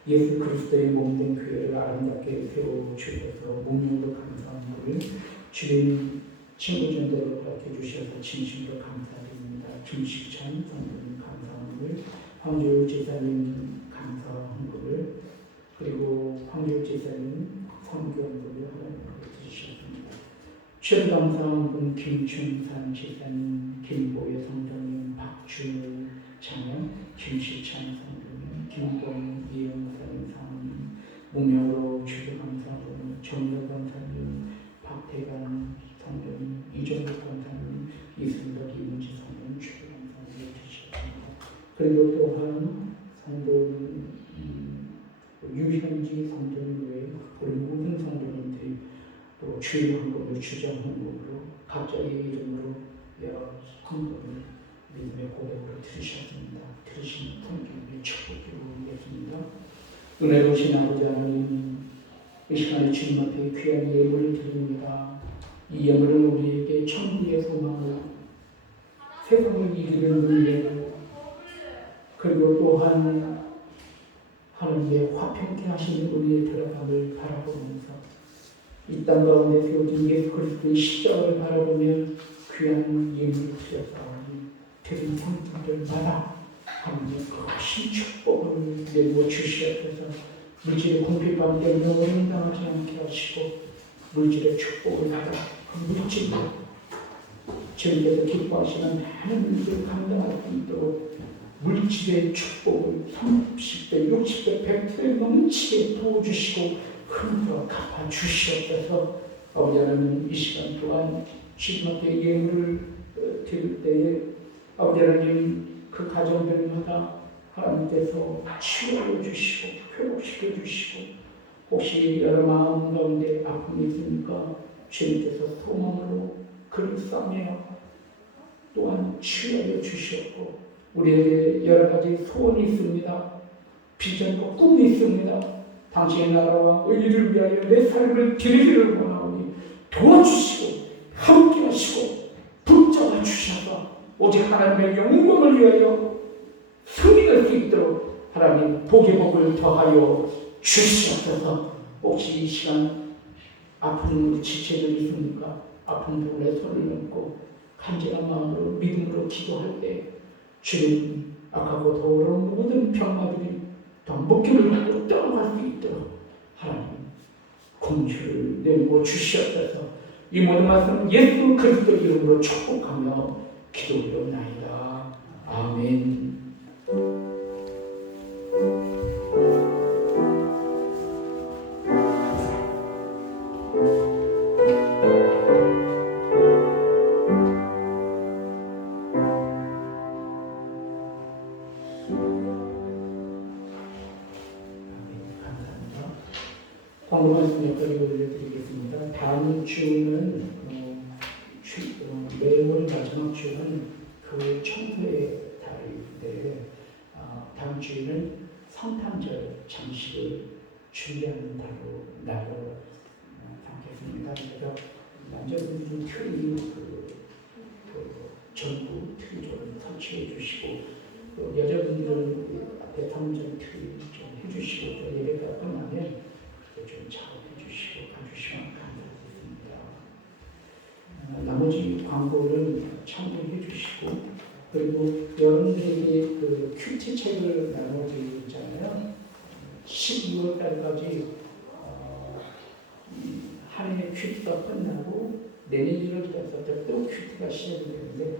예수 그리스도의 몸된 교회를 아름답게 세워주셔서 목령으로 감사합니다. 주님 친구전대로 허락해 주셔서 진심으로 감사드립니다. 김식찬 성도님 감사합니다. 황교육 제사님 감사합니다. 그리고 황교육 제사님 성경부를 하나님께 드리셨습니다. 최고 감사한 분 김춘산 제사님, 김보혜 성도님, 박준우 장현, 김시찬 성도님, 김봉 이영사님 사모님, 목명으로 최고 감사한 분 정덕 감사님, 박태관 성도님, 이정국 감사님, 이순덕 이문지 성도님 최고 감사하게 드리셨습니다. 그리고 또한 성도님 유현지 성도님 외에 우리 모든 성도님들이 또 주의 헌금을 주장 헌금으로 각자의 이름으로 여러 헌금을 믿음의 고백으로 드리셨습니다. 드리신 성경의 축복으로 올렸습니다. 은혜로우신 아버지 하나님, 이 시간에 주님 앞에 귀한 예물을 드립니다. 이 예물은 우리에게 천국의 소망을, 세상을 이기는 능력을, 그리고 또한 하나님의 화평케 하시는 우리의 들어감을 바라보면서 이 땅 가운데 세워진 예수 그리스도의 십자가를 바라보며 귀한 예물을 드렸사오니 드린 성도들마다 하나님의 크신 축복을 내려 주시옵소서. 물질의 궁핍함 때문에 어림당하지 않게 하시고 물질의 축복을 받아 그 물질로 주님께서 기뻐하시는 많은 일을 감당할 수 있도록 물질의 축복을 30배, 60배, 100배 넘치게 부어주시고 흔들어 갚아주시옵소서. 아버지 하나님, 이 시간 또한 주님 앞에 예물을 드릴 때에 아버지 하나님 그 가정들마다 하나님께서 치유하여 주시고 회복시켜 주시고 혹시 여러 마음 가운데 아픔이 있으니까 주님께서 소망으로 그를 싸매어 또한 치유하여 주시옵고 우리에게 여러 가지 소원이 있습니다. 비전과 꿈이 있습니다. 당신의 나라와 의를 위하여 내 삶을 드리기를 원하오니 도와주시고 함께 하시고 붙잡아 주셔서 오직 하나님의 영광을 위하여 승리할 수 있도록 하나님 복의 복을 더하여 주시옵소서. 혹시 이 시간 아픈 지체들이 있습니까? 아픈 부분에 손을 얹고 간절한 마음으로 믿음으로 기도할 때 주님 악하고 더러운 모든 병마들이 더 목숨을 받고 떠나갈 수 있도록 하나님 공주를 내리고 주시옵소서. 이 모든 말씀 예수 그리스도 이름으로 축복하며 기도드리옵나이다. 아멘. 광고 말씀 몇 가지 올려드리겠습니다. 다음 주는 매월 마지막 주는 그 청소의 달인데 다음 주에는 성탄절 장식을 준비하는 날로 삼겠습니다. 그래서 남자분들은 트리 전부 트리 좀 설치해 주시고 여자분들은 앞에 성전 트리 좀 해주시고 또 예배가 끝나면 좀 작업해 주시고 가주시면 감사하겠습니다. 나머지 광고를 참고해 주시고 그리고 여러분들에게 그 큐티 책을 나눠드리고 있잖아요. 12월 달까지 한 해 큐티가 끝나고 내년 1월 달부터 또 큐티가 시작이 되는데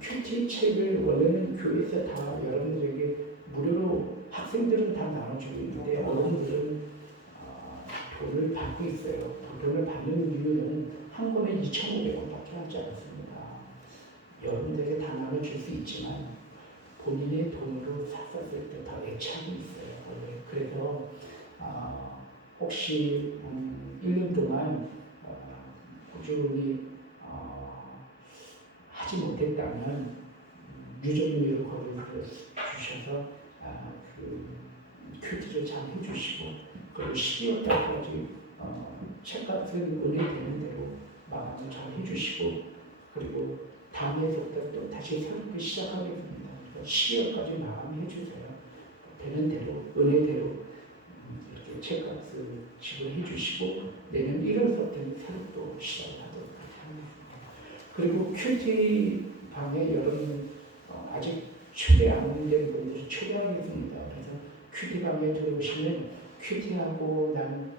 큐티 책을 원래는 교회에서 다 여러분들에게 무료로 학생들은 다 나눠주고 있는데 어른들은 돈을 받고 있어요. 돈을 받는 이유는 한 권에 2,500원밖에 하지 않습니다. 여러분들에게 다 나눠줄 수 있지만 본인의 돈으로 샀을 때 더 애착이 있어요. 그래서 혹시 1년 동안 꾸준히 하지 못했다면 유전료를 걸어주셔서 그 큐티를 잘 해주시고 그리고 12월 달까지 책값은 은행되는 대로 마감을 잘 해주시고 그리고 다음 해부터 또 다시 새롭게 시작하겠습니다. 12월까지 마감해 주세요. 되는 대로 은혜대로 이렇게 책값을 지불해 주시고 내년 1월부터는 새로 또 시작하도록 하겠습니다. 그리고 큐티 방에 여러분 아직 초대 안 된 분들 초대하겠습니다. 그래서 큐티 방에 들어오시면 큐티하고 난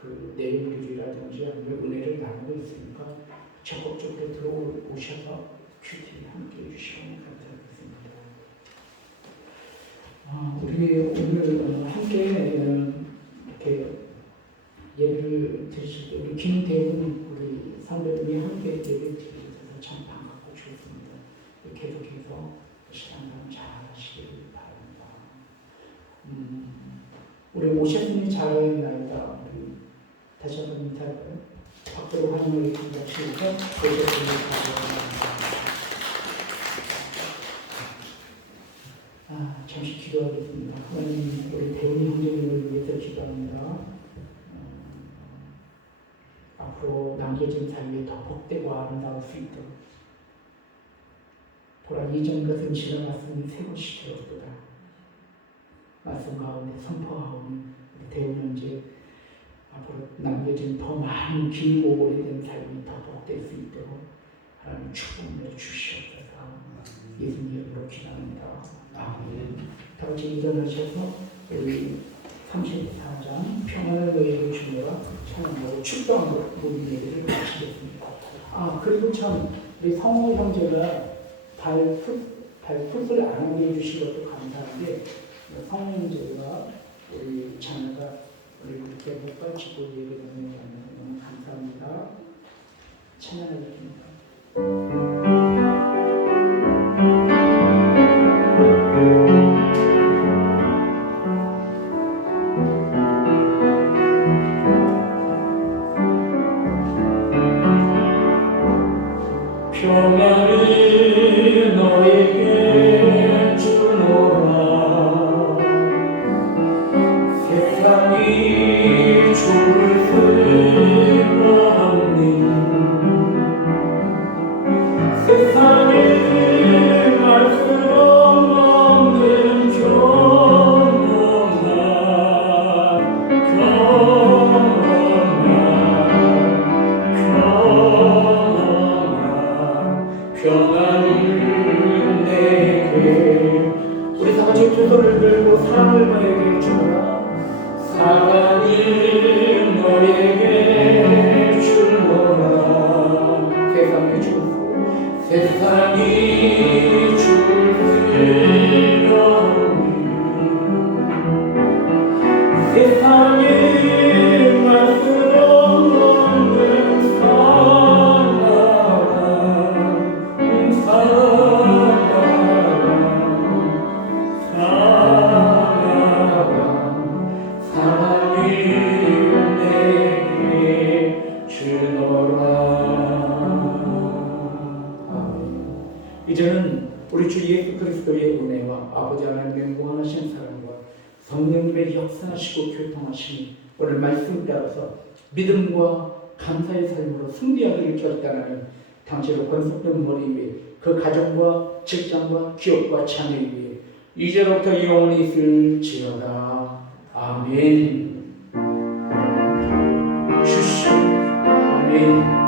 그 내용들이라든지 아니면 은혜를 나누고 있으니까 적극적으로 들어오셔서 큐티 함께 해주시면 감사하겠습니다. 우리 오늘 함께 이렇게 예배를 드리실 때 우리 김대훈 우리 선배님이 함께 예배 드리셔서 참 반갑고 좋습니다. 계속해서 시간을 잘 하시길 바랍니다. 우리 오셨으니 잘하였나이다. 우리 다시 한번 인사할까요? 박수로 환영을 드리면서 오셨으니 잘하였나이다. 잠시 기도하겠습니다. 하나님, 우리 대훈이 형제님을 위해서 기도합니다. 앞으로 남겨진 삶이 더 복되고 아름다울 수 있도록 보라 이전 것은 지나갔으니 새 것이 되었도다. 말씀 가운데 선포하오니 대훈 형제 앞으로 남겨진 더 많은 길고 오래된 삶이 더 복될 수 있도록 하나님 축복을 주시옵소서. 예수님 이름으로 기도합니다. 아멘. 다 같이 일어나셔서 우리 34장 평안을 너희에게 주노라 찬양하고 축도하고 우리 예배를 마치겠습니다. 그리고 참 우리 성호 형제가 발풋을 안 하게 해주신 것도 감사한데 성호 형제가 우리 자녀가 우리 이렇게 못 가르치고 예배드리는 너무 감사합니다. 찬양하겠습니다. 평안을 너에게 주노라 세상이 죽을 수가 없니 세상에 말 수 없는 평안을 내게 우리 다 같이 두 손을 들고 사랑을 너에게 주노라. 사랑을 너에게 주노라 세상에 주고 세상이 죽으려니 세상에 말 수 없는 이제는 우리 주 예수 그리스도의 은혜와 아버지 하나님의 무한하신 사랑과 성령님의 역사하시고 교통하심이 오늘 말씀 따라서 믿음과 감사의 삶으로 승리하기를 결단하는 당시로 권속된 머리 위에 그 가정과 직장과 기업과 자녀 위에 이제로부터 영원히 있을지어다. 아멘. 주시옵소서. 아멘.